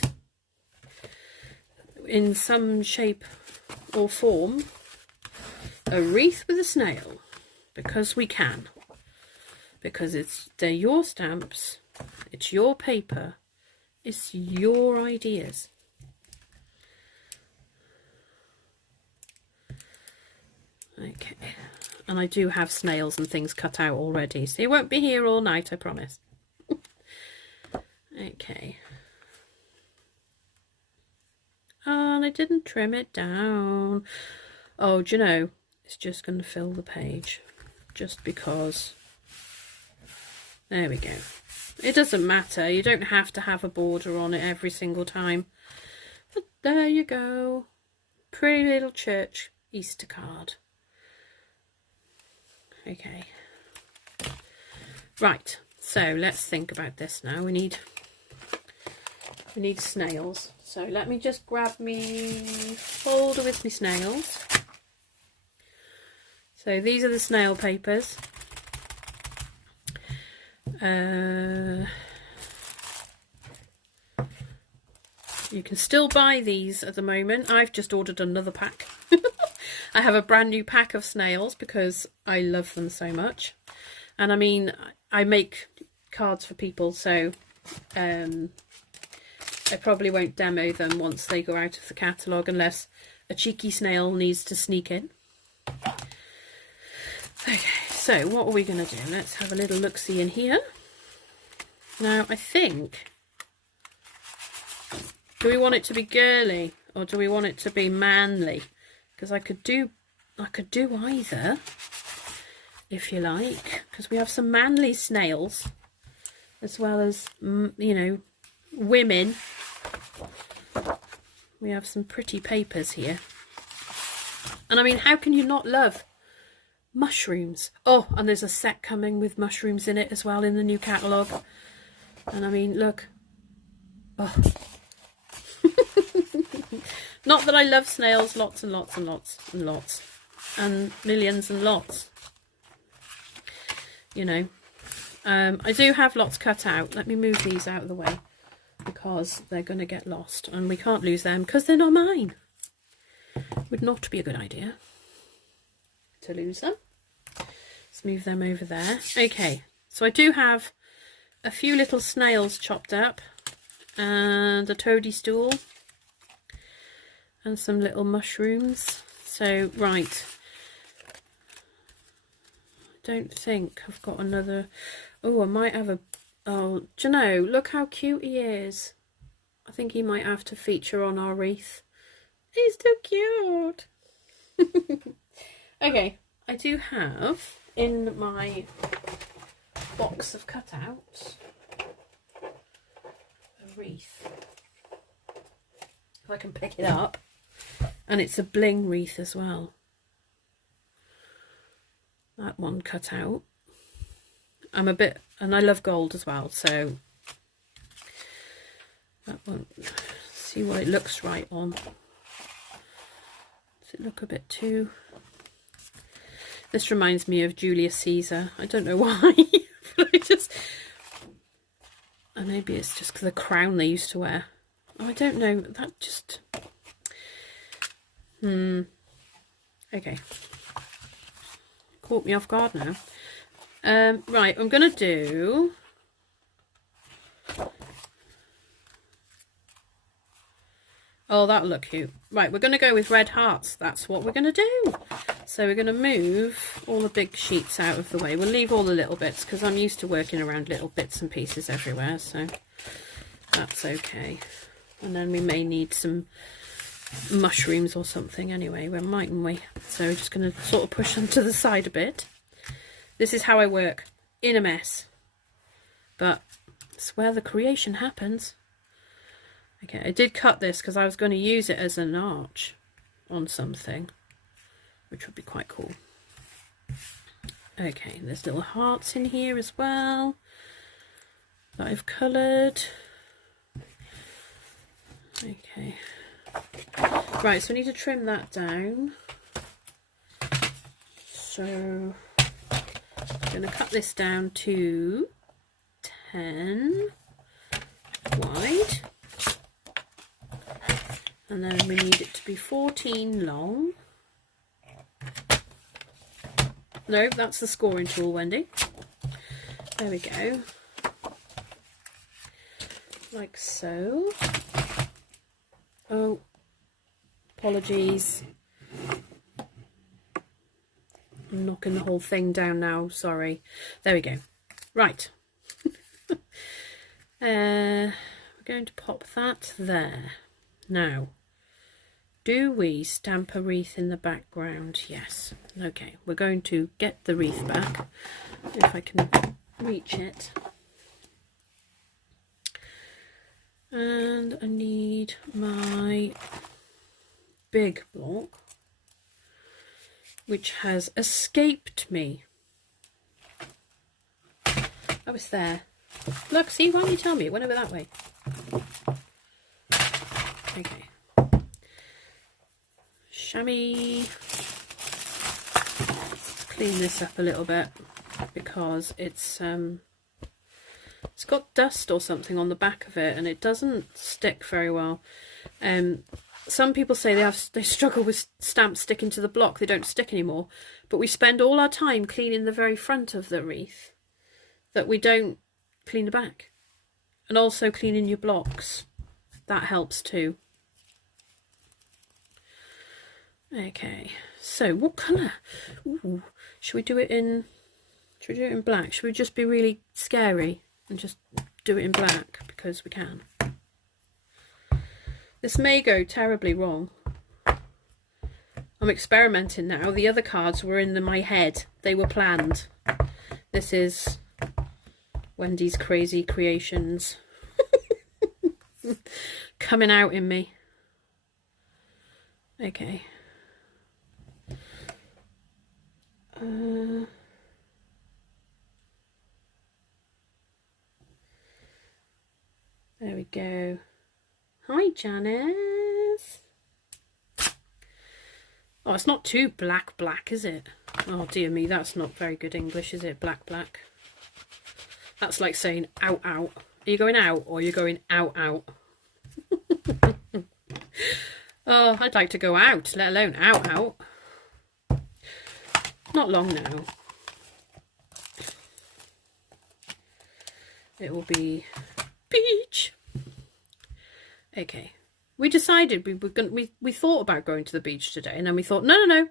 in some shape or form, a wreath with a snail, because we can, because they're your stamps, it's your paper, it's your ideas. Okay, And I do have snails and things cut out already, so you won't be here all night, I promise. Okay. Oh, and I didn't trim it down. Oh, do you know, it's just going to fill the page. Just because. There we go. It doesn't matter. You don't have to have a border on it every single time. But there you go. Pretty little church Easter card. Okay. Right. So let's think about this now. We need snails. So let me just grab me folder with me snails. So these are the snail papers. You can still buy these at the moment. I've just ordered another pack. I have a brand new pack of snails because I love them so much. And I mean, I make cards for people, so I probably won't demo them once they go out of the catalogue unless a cheeky snail needs to sneak in. Okay, so what are we going to do? Let's have a little look-see in here. Now, I think, do we want it to be girly or do we want it to be manly? Because I could do either, if you like, because we have some manly snails as well as, you know, women. We have some pretty papers here. And I mean, how can you not love mushrooms? Oh, and there's a set coming with mushrooms in it as well in the new catalogue. And I mean, look. Oh. Not that I love snails, lots and lots and lots and lots. And millions and lots. You know. I do have lots cut out. Let me move these out of the way, because they're going to get lost and we can't lose them because they're not mine. Would not be a good idea to lose them. Let's move them over there. Okay, so I do have a few little snails chopped up and a toadstool and some little mushrooms. So, right. I don't think I've got another. Oh, I might have a. Oh, do you know, look how cute he is. I think he might have to feature on our wreath. He's so cute. Okay, I do have in my box of cutouts a wreath. If I can pick it up. And it's a bling wreath as well. That one cut out. I'm a bit, and I love gold as well, so that one, see what it looks right on. Does it look a bit too? This reminds me of Julius Caesar. I don't know why, but I just, and maybe it's just the crown they used to wear. Oh, I don't know. That just, okay. Caught me off guard now. Right, I'm going to do oh, that'll look cute. Right, we're going to go with red hearts. That's what we're going to do. So we're going to move all the big sheets out of the way. We'll leave all the little bits because I'm used to working around little bits and pieces everywhere, so that's okay. And then we may need some mushrooms or something anyway, mightn't we? So we're just going to sort of push them to the side a bit. This is how I work, in a mess. But it's where the creation happens. Okay, I did cut this because I was going to use it as an arch on something, which would be quite cool. Okay, there's little hearts in here as well that I've coloured. Okay. Right, so I need to trim that down. So I'm going to cut this down to 10 wide. And then we need it to be 14 long. No, that's the scoring tool, Wendy. There we go. Like so. Oh, apologies. I'm knocking the whole thing down now, sorry. There we go. Right. We're going to pop that there. Now, do we stamp a wreath in the background? Yes. Okay, we're going to get the wreath back, if I can reach it. And I need my big block, which has escaped me. Oh, it's there. Look, see, why don't you tell me? It went over that way. Okay. Chamois. Clean this up a little bit because it's got dust or something on the back of it and it doesn't stick very well. Some people say they struggle with stamps sticking to the block, they don't stick anymore, but we spend all our time cleaning the very front of the wreath that we don't clean the back. And also cleaning your blocks, that helps too. Okay, so what colour? Ooh, should we do it in black? Should we just be really scary and just do it in black because we can? This may go terribly wrong. I'm experimenting now. The other cards were in my head. They were planned. This is Wendy's crazy creations coming out in me. Okay. There we go. Hi, Janice. Oh, it's not too black, is it? Oh, dear me, that's not very good English, is it? Black. That's like saying out. Are you going out or are you going out? Oh, I'd like to go out, let alone out. Not long now. It will be beach. Okay, we decided we thought about going to the beach today, and then we thought no,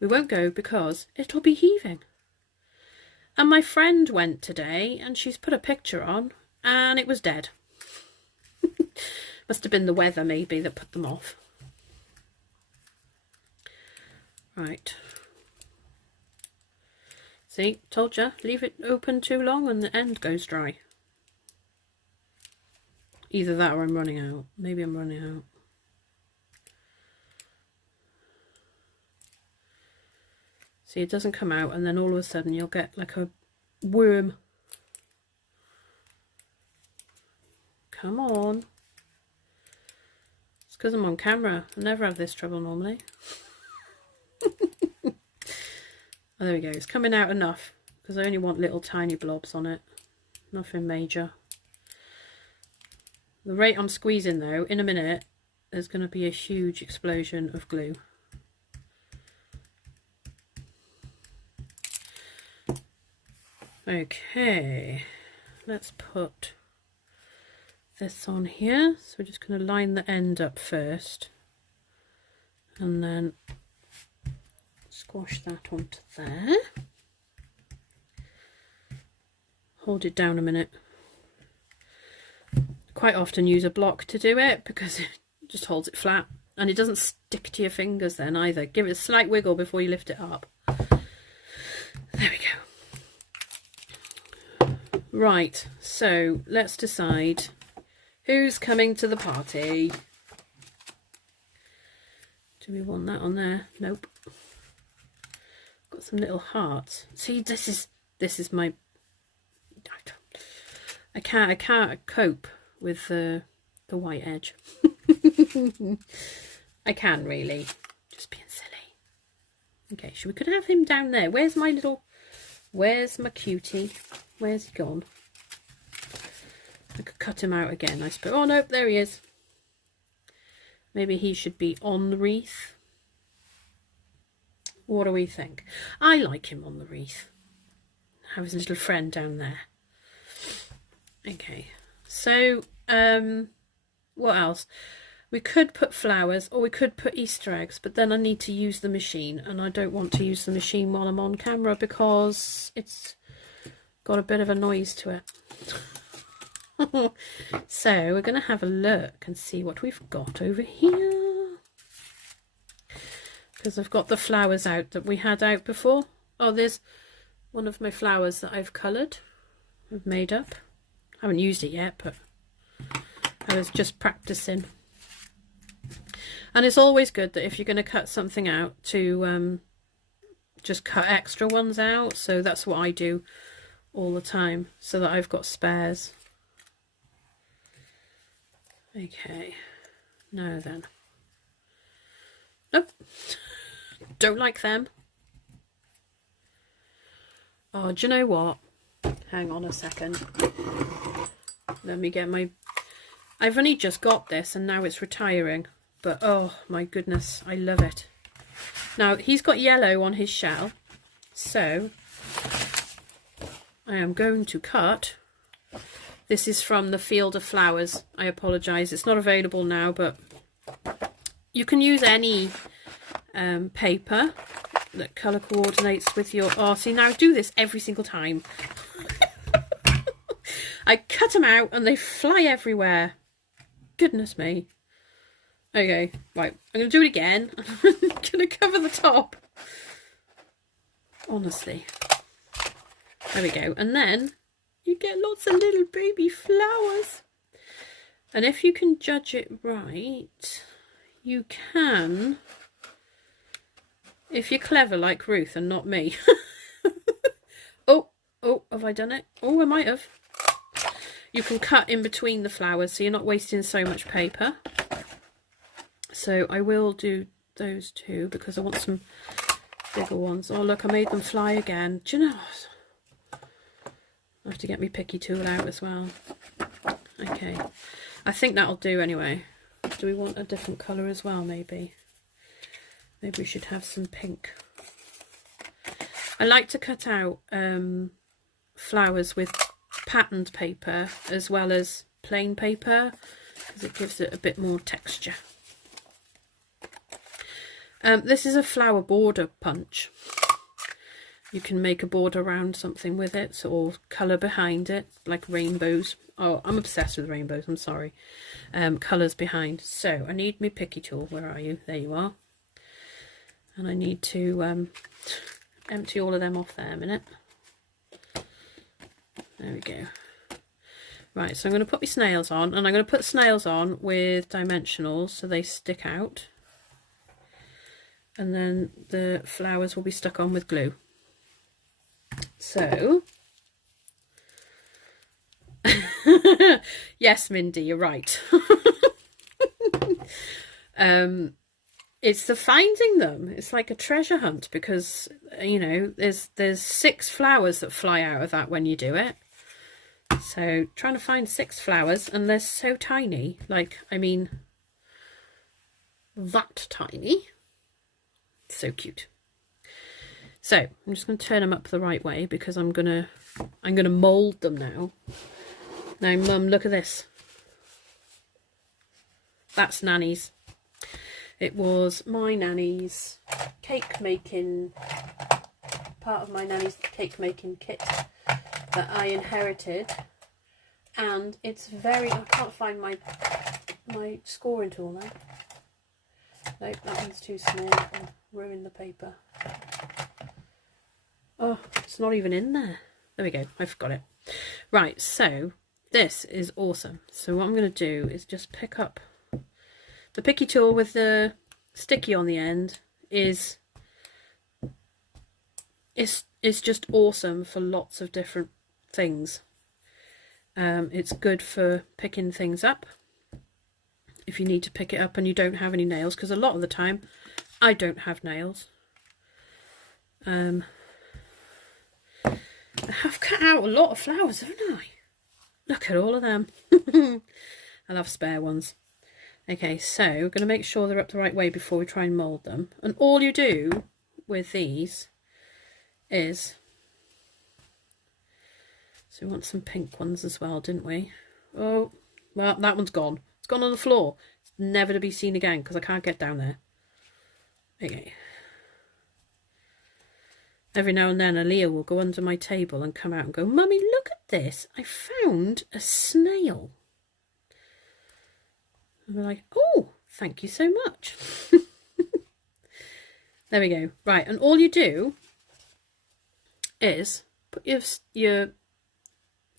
we won't go because it'll be heaving. And my friend went today and she's put a picture on and it was dead. Must have been the weather maybe that put them off. Right. See, told you, leave it open too long and the end goes dry. Either that or I'm running out. Maybe I'm running out. See, it doesn't come out and then all of a sudden you'll get like a worm. Come on. It's because I'm on camera. I never have this trouble normally. Oh, there we go. It's coming out enough because I only want little tiny blobs on it. Nothing major. The rate I'm squeezing though, in a minute, there's going to be a huge explosion of glue. Okay, let's put this on here. So we're just going to line the end up first and then squash that onto there. Hold it down a minute. Quite often use a block to do it because it just holds it flat and it doesn't stick to your fingers then either. Give it a slight wiggle before you lift it up. There we go. Right, so let's decide who's coming to the party. Do we want that on there? Nope. Got some little hearts. See, this is my... I can't cope with the white edge. I can really. Just being silly. Okay, we could have him down there. Where's my cutie? Where's he gone? I could cut him out again, I suppose. Oh no, there he is. Maybe he should be on the wreath. What do we think? I like him on the wreath. Have his little friend down there. Okay. So, what else? We could put flowers or we could put Easter eggs, but then I need to use the machine, and I don't want to use the machine while I'm on camera because it's got a bit of a noise to it. So we're going to have a look and see what we've got over here, because I've got the flowers out that we had out before. Oh, there's one of my flowers that I've coloured, I've made up. I haven't used it yet, but I was just practicing. And it's always good that if you're going to cut something out to just cut extra ones out. So that's what I do all the time, so that I've got spares. Okay, now then. Nope, don't like them. Oh, do you know what? Hang on a second. Let me get my... I've only just got this and now it's retiring. But oh my goodness, I love it. Now, he's got yellow on his shell. So, I am going to cut. This is from the Field of Flowers. I apologise, it's not available now, but you can use any paper that colour coordinates with your... Oh, see, now I do this every single time. I cut them out and they fly everywhere. Goodness me. Okay, right, I'm going to do it again. I'm going to cover the top. Honestly. There we go. And then you get lots of little baby flowers. And if you can judge it right, you can, if you're clever like Ruth and not me. Oh, have I done it? Oh, I might have. You can cut in between the flowers so you're not wasting so much paper. So I will do those two because I want some bigger ones. Oh look, I made them fly again. Do you know what? I have to get my picky tool out as well. Okay, I think that'll do anyway. Do we want a different colour as well, maybe? Maybe we should have some pink. I like to cut out flowers with patterned paper as well as plain paper because it gives it a bit more texture. This is a flower border punch. You can make a border around something with it, or colour behind it, like rainbows. Oh, I'm obsessed with rainbows, I'm sorry. Colours behind. So, I need my picky tool. Where are you? There you are. And I need to empty all of them off there a minute. There we go. Right, so I'm going to put my snails on, and I'm going to put snails on with dimensionals so they stick out. And then the flowers will be stuck on with glue. So, yes, Mindy, you're right. It's the finding them. It's like a treasure hunt because, you know, there's 6 flowers that fly out of that when you do it. So trying to find 6 flowers, and they're so tiny. Like, I mean, that tiny. So cute. So I'm just going to turn them up the right way because I'm gonna mould them now. Now, Mum, look at this. That's Nanny's. It was my nanny's cake making, part of my nanny's cake making kit that I inherited, and it's very, I can't find my scoring tool now. Nope, that one's too small. I'll ruin the paper. Oh, it's not even in there. There we go, I forgot it. Right, so this is awesome. So what I'm going to do is just pick up the picky tool with the sticky on the end. Is just awesome for lots of different things. It's good for picking things up if you need to pick it up and you don't have any nails, because a lot of the time I don't have nails. I have cut out a lot of flowers, haven't I? Look at all of them. I'll have spare ones. Okay, so we're going to make sure they're up the right way before we try and mould them. And all you do with these is... So we want some pink ones as well, didn't we? Oh, well, that one's gone. It's gone on the floor. It's never to be seen again because I can't get down there. Okay. Every now and then Aaliyah will go under my table and come out and go, Mummy, look at this. I found a snail. And we're like, oh, thank you so much. There we go. Right, and all you do is put your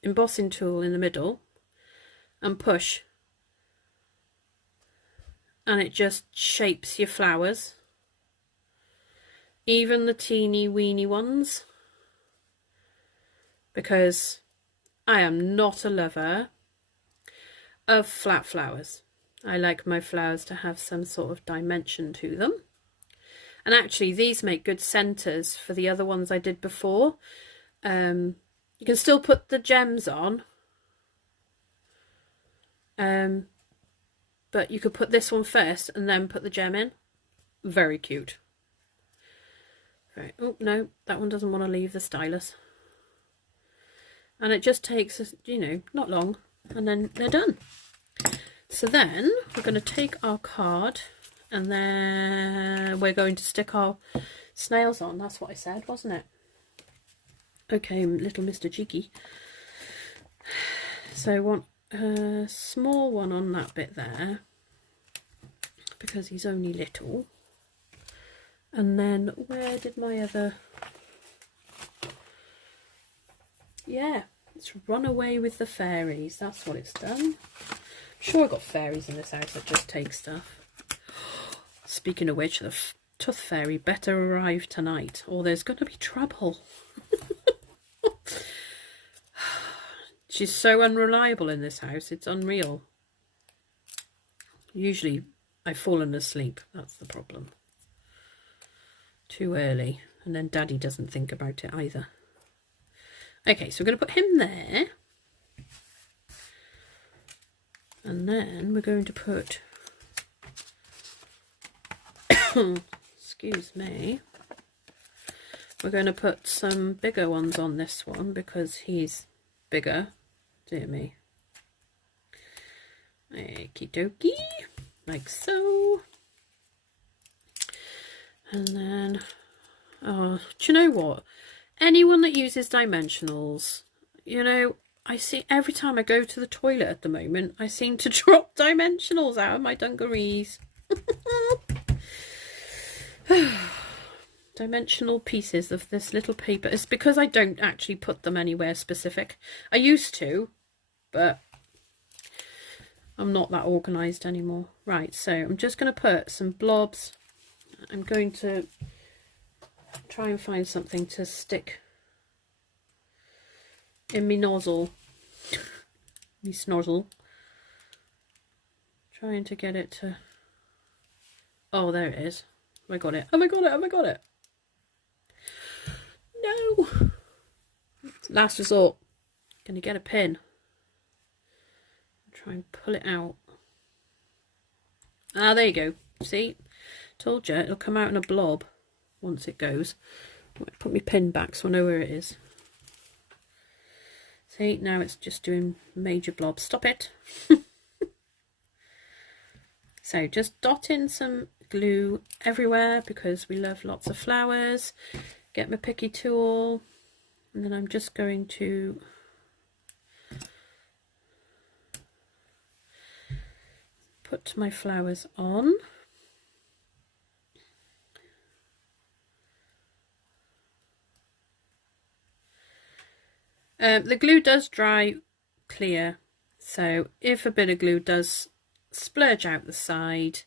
embossing tool in the middle and push. And it just shapes your flowers. Even the teeny weeny ones, because I am not a lover of flat flowers. I like my flowers to have some sort of dimension to them. And actually these make good centres for the other ones I did before. You can still put the gems on, but you could put this one first and then put the gem in. Very cute. Right. Oh no, that one doesn't want to leave the stylus. And it just takes, you know, not long, and then they're done. So then we're going to take our card and then we're going to stick our snails on. That's what I said, wasn't it? Okay, little Mr. Cheeky. So I want a small one on that bit there because he's only little. And then where did my other... Yeah, it's run away with the fairies. That's what it's done. I'm sure I've got fairies in this house that just take stuff. Speaking of which, the tooth fairy better arrive tonight or there's going to be trouble. She's so unreliable in this house. It's unreal. Usually I've fallen asleep. That's the problem. Too early, and then Daddy doesn't think about it either. Okay, so we're going to put him there, and then we're going to put excuse me, we're going to put some bigger ones on this one because he's bigger. Dear me. Okie dokie, like so. And then, oh, do you know what? Anyone that uses dimensionals, you know, I see every time I go to the toilet at the moment, I seem to drop dimensionals out of my dungarees. Dimensional pieces of this little paper. It's because I don't actually put them anywhere specific. I used to, but I'm not that organised anymore. Right, so I'm just going to put some blobs. I'm going to try and find something to stick in me nozzle, me snozzle. Trying to get it to... Oh, there it is. Have I got it? Have I got it? Have I got it? No! Last resort. Gonna get a pin. Try and pull it out. Ah, there you go. See? Told you, it'll come out in a blob once it goes. Put my pin back so I know where it is. See, now it's just doing major blobs. Stop it. So just dot in some glue everywhere because we love lots of flowers. Get my picky tool, and then I'm just going to put my flowers on. The glue does dry clear, so if a bit of glue does splurge out the side,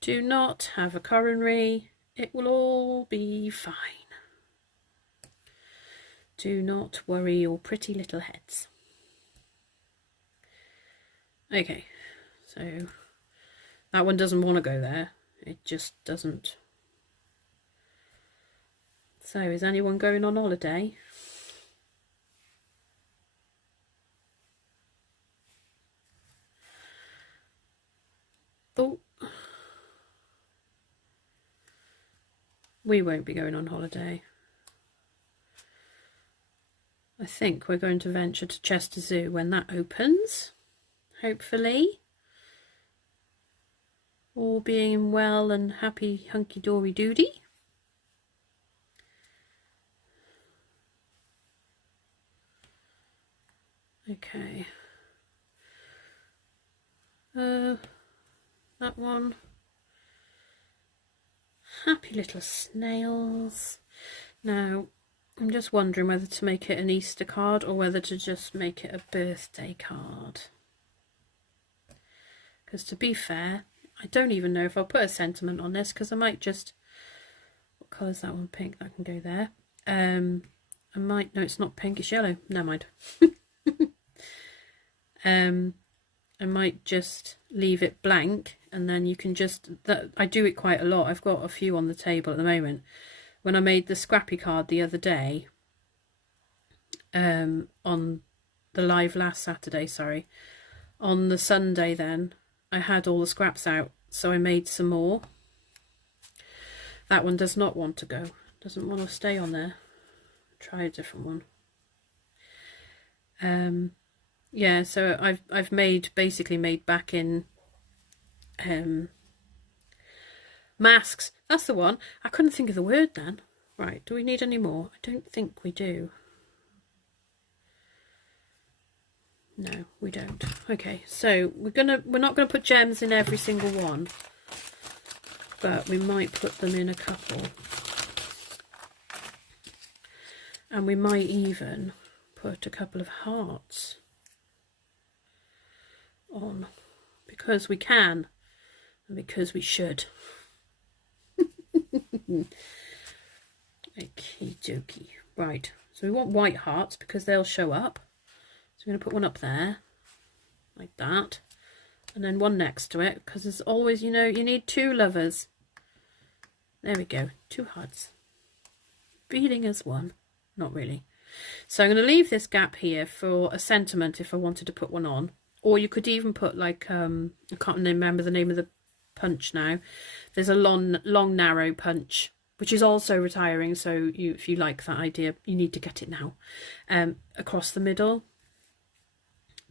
do not have a coronary, it will all be fine. Do not worry your pretty little heads. Okay, so that one doesn't want to go there, it just doesn't. So is anyone going on holiday? Oh, we won't be going on holiday. I think we're going to venture to Chester Zoo when that opens, hopefully. all being well and happy, hunky-dory doody. Okay. That one. Happy little snails. Now, I'm just wondering whether to make it an Easter card or whether to just make it a birthday card. Because to be fair, I don't even know if I'll put a sentiment on this, because I might just... What colour is that one? Pink. That can go there. I might... No, it's not pink. It's yellow. Never mind. I might just leave it blank, and then you can just... I do it quite a lot. I've got a few on the table at the moment. When I made the scrappy card the other day, on the live last Saturday, sorry, on the Sunday then, I had all the scraps out, so I made some more. That one does not want to go. Doesn't want to stay on there. Try a different one. Yeah, so I've basically made back in masks. That's the one. I couldn't think of the word then. Right, do we need any more? I don't think we do. No, we don't. Okay, so we're not gonna put gems in every single one, but we might put them in a couple. And we might even put a couple of hearts on, because we can and because we should. Okie dokie. Right, so we want white hearts because they'll show up. So we're going to put one up there like that, and then one next to it, because there's always, you know, you need two lovers. There we go, two hearts beating as one. Not really. So I'm going to leave this gap here for a sentiment if I wanted to put one on. Or you could even put like, I can't remember the name of the punch now. There's a long narrow punch, which is also retiring. So if you like that idea, you need to get it now. Across the middle.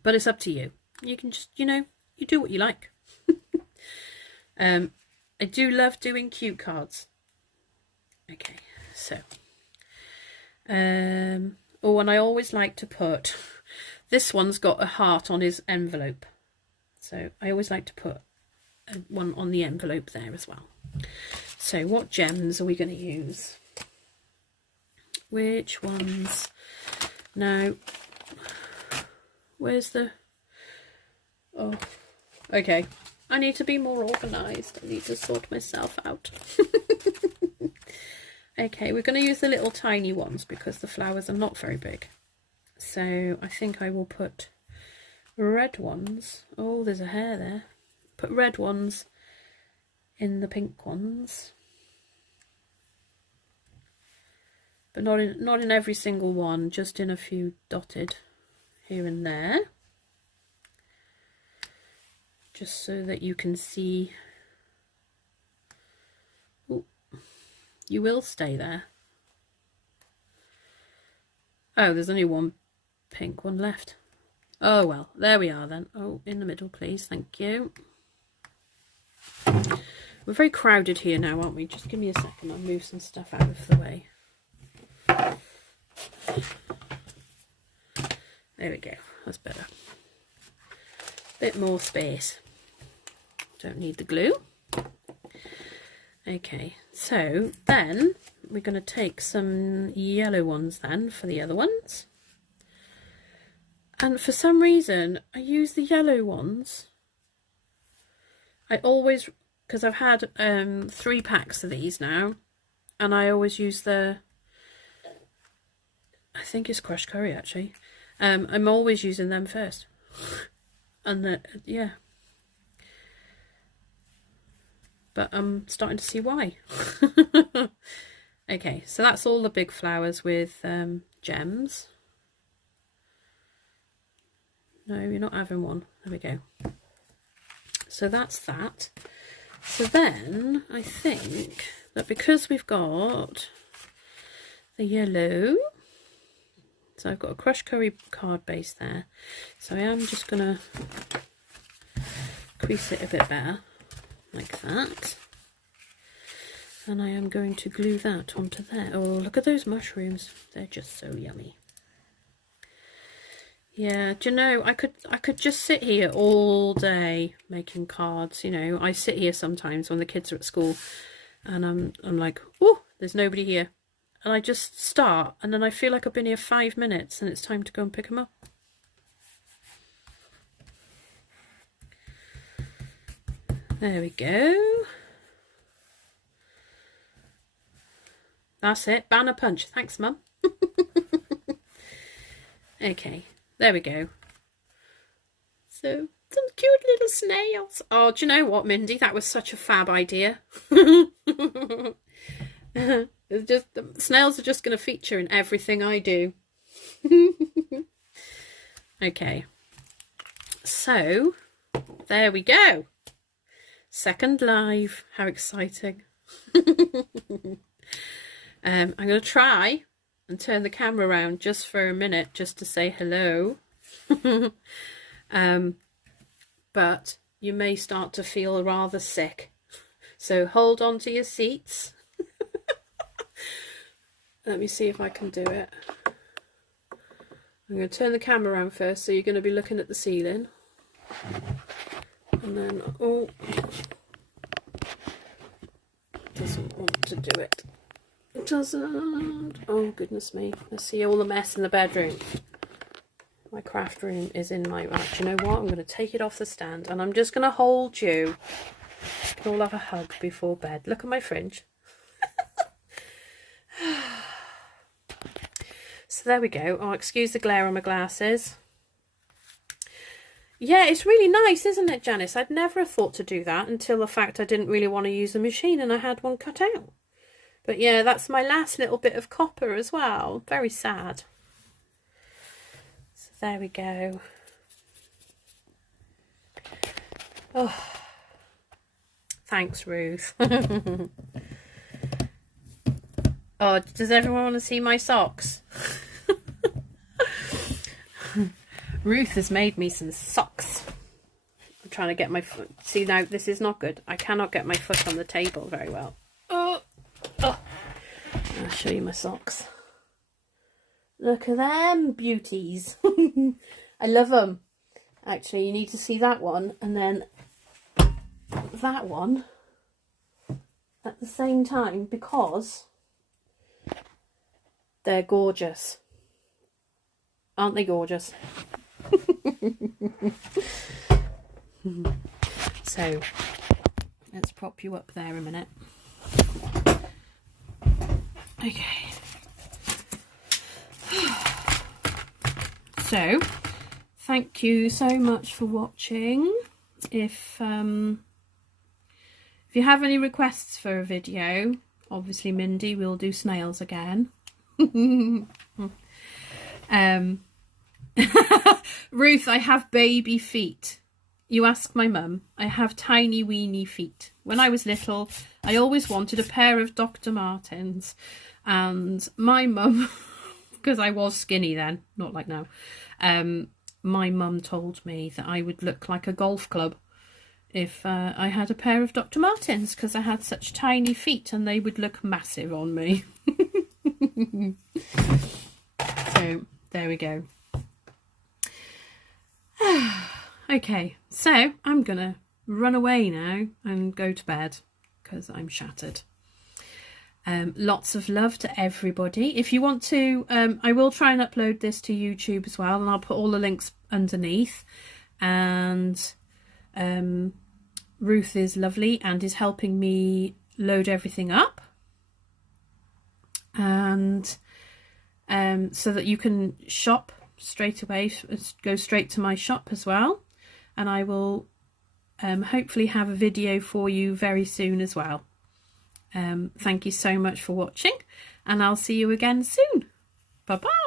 But it's up to you. You can just, you know, you do what you like. I do love doing cute cards. Okay, so. Oh, and I always like to put... This one's got a heart on his envelope, so I always like to put one on the envelope there as well. So what gems are we going to use? Which ones? Now, where's the... Oh, okay. I need to be more organised. I need to sort myself out. Okay, we're going to use the little tiny ones because the flowers are not very big. So I think I will put red ones. Oh, there's a hair there. Put red ones in the pink ones, but not in every single one. Just in a few dotted here and there, just so that you can see. Ooh, you will stay there. Oh, there's only one pink one left. Oh well, there we are then. Oh, in the middle please, thank you. We're very crowded here now, aren't we? Just give me a second, I'll move some stuff out of the way. There we go, that's better. Bit more space. Don't need the glue. Okay, so then we're going to take some yellow ones then for the other ones. And for some reason, I use the yellow ones. I always, because I've had 3 packs of these now, and I always use the, I think it's crushed curry actually. I'm always using them first. And yeah. But I'm starting to see why. Okay, so that's all the big flowers with gems. No, you're not having one. There we go. So that's that. So then I think that because we've got the yellow, so I've got a crushed curry card base there. So I am just going to crease it a bit better. like that. And I am going to glue that onto there. Oh, look at those mushrooms. They're just so yummy. Yeah, do you know, I could just sit here all day making cards. You know, I sit here sometimes when the kids are at school and I'm like, oh, there's nobody here. And I just start and then I feel like I've been here 5 minutes and it's time to go and pick them up. There we go. That's it. Banner punch. Thanks, Mum. Okay. There we go. So, some cute little snails. Oh, do you know what, Mindy? That was such a fab idea. It's just, the snails are just going to feature in everything I do. Okay. So, there we go. Second live. How exciting. I'm going to try and turn the camera around just for a minute just to say hello. But you may start to feel rather sick, so hold on to your seats. Let me see if I can do it. I'm going to turn the camera around first, so you're going to be looking at the ceiling, and then, oh, doesn't want to do it. It doesn't. Oh, goodness me. Let's see all the mess in the bedroom. My craft room is in my... Right, do you know what? I'm going to take it off the stand and I'm just going to hold you. We can all have a hug before bed. Look at my fringe. So there we go. Oh, excuse the glare on my glasses. Yeah, it's really nice, isn't it, Janice? I'd never have thought to do that until the fact I didn't really want to use a machine and I had one cut out. But yeah, that's my last little bit of copper as well. Very sad. So there we go. Oh, thanks, Ruth. Oh, does everyone want to see my socks? Ruth has made me some socks. I'm trying to get my foot. See, now this is not good. I cannot get my foot on the table very well. Oh. I'll show you my socks. Look at them beauties. I love them. Actually, you need to see that one and then that one at the same time because they're gorgeous. Aren't they gorgeous? So let's prop you up there a minute. Okay. So thank you so much for watching. If you have any requests for a video, obviously Mindy will do snails again. Ruth, I have baby feet. You ask my mum. I have tiny weeny feet. When I was little, I always wanted a pair of Dr. Martens, and my mum, because I was skinny then, not like now, my mum told me that I would look like a golf club if I had a pair of Dr. Martens, because I had such tiny feet and they would look massive on me. So there we go. Okay, so I'm gonna run away now and go to bed because I'm shattered. Lots of love to everybody. If you want to, I will try and upload this to YouTube as well, and I'll put all the links underneath. And Ruth is lovely and is helping me load everything up, and so that you can shop straight away, go straight to my shop as well. And I will hopefully have a video for you very soon as well. Thank you so much for watching, and I'll see you again soon. Bye bye.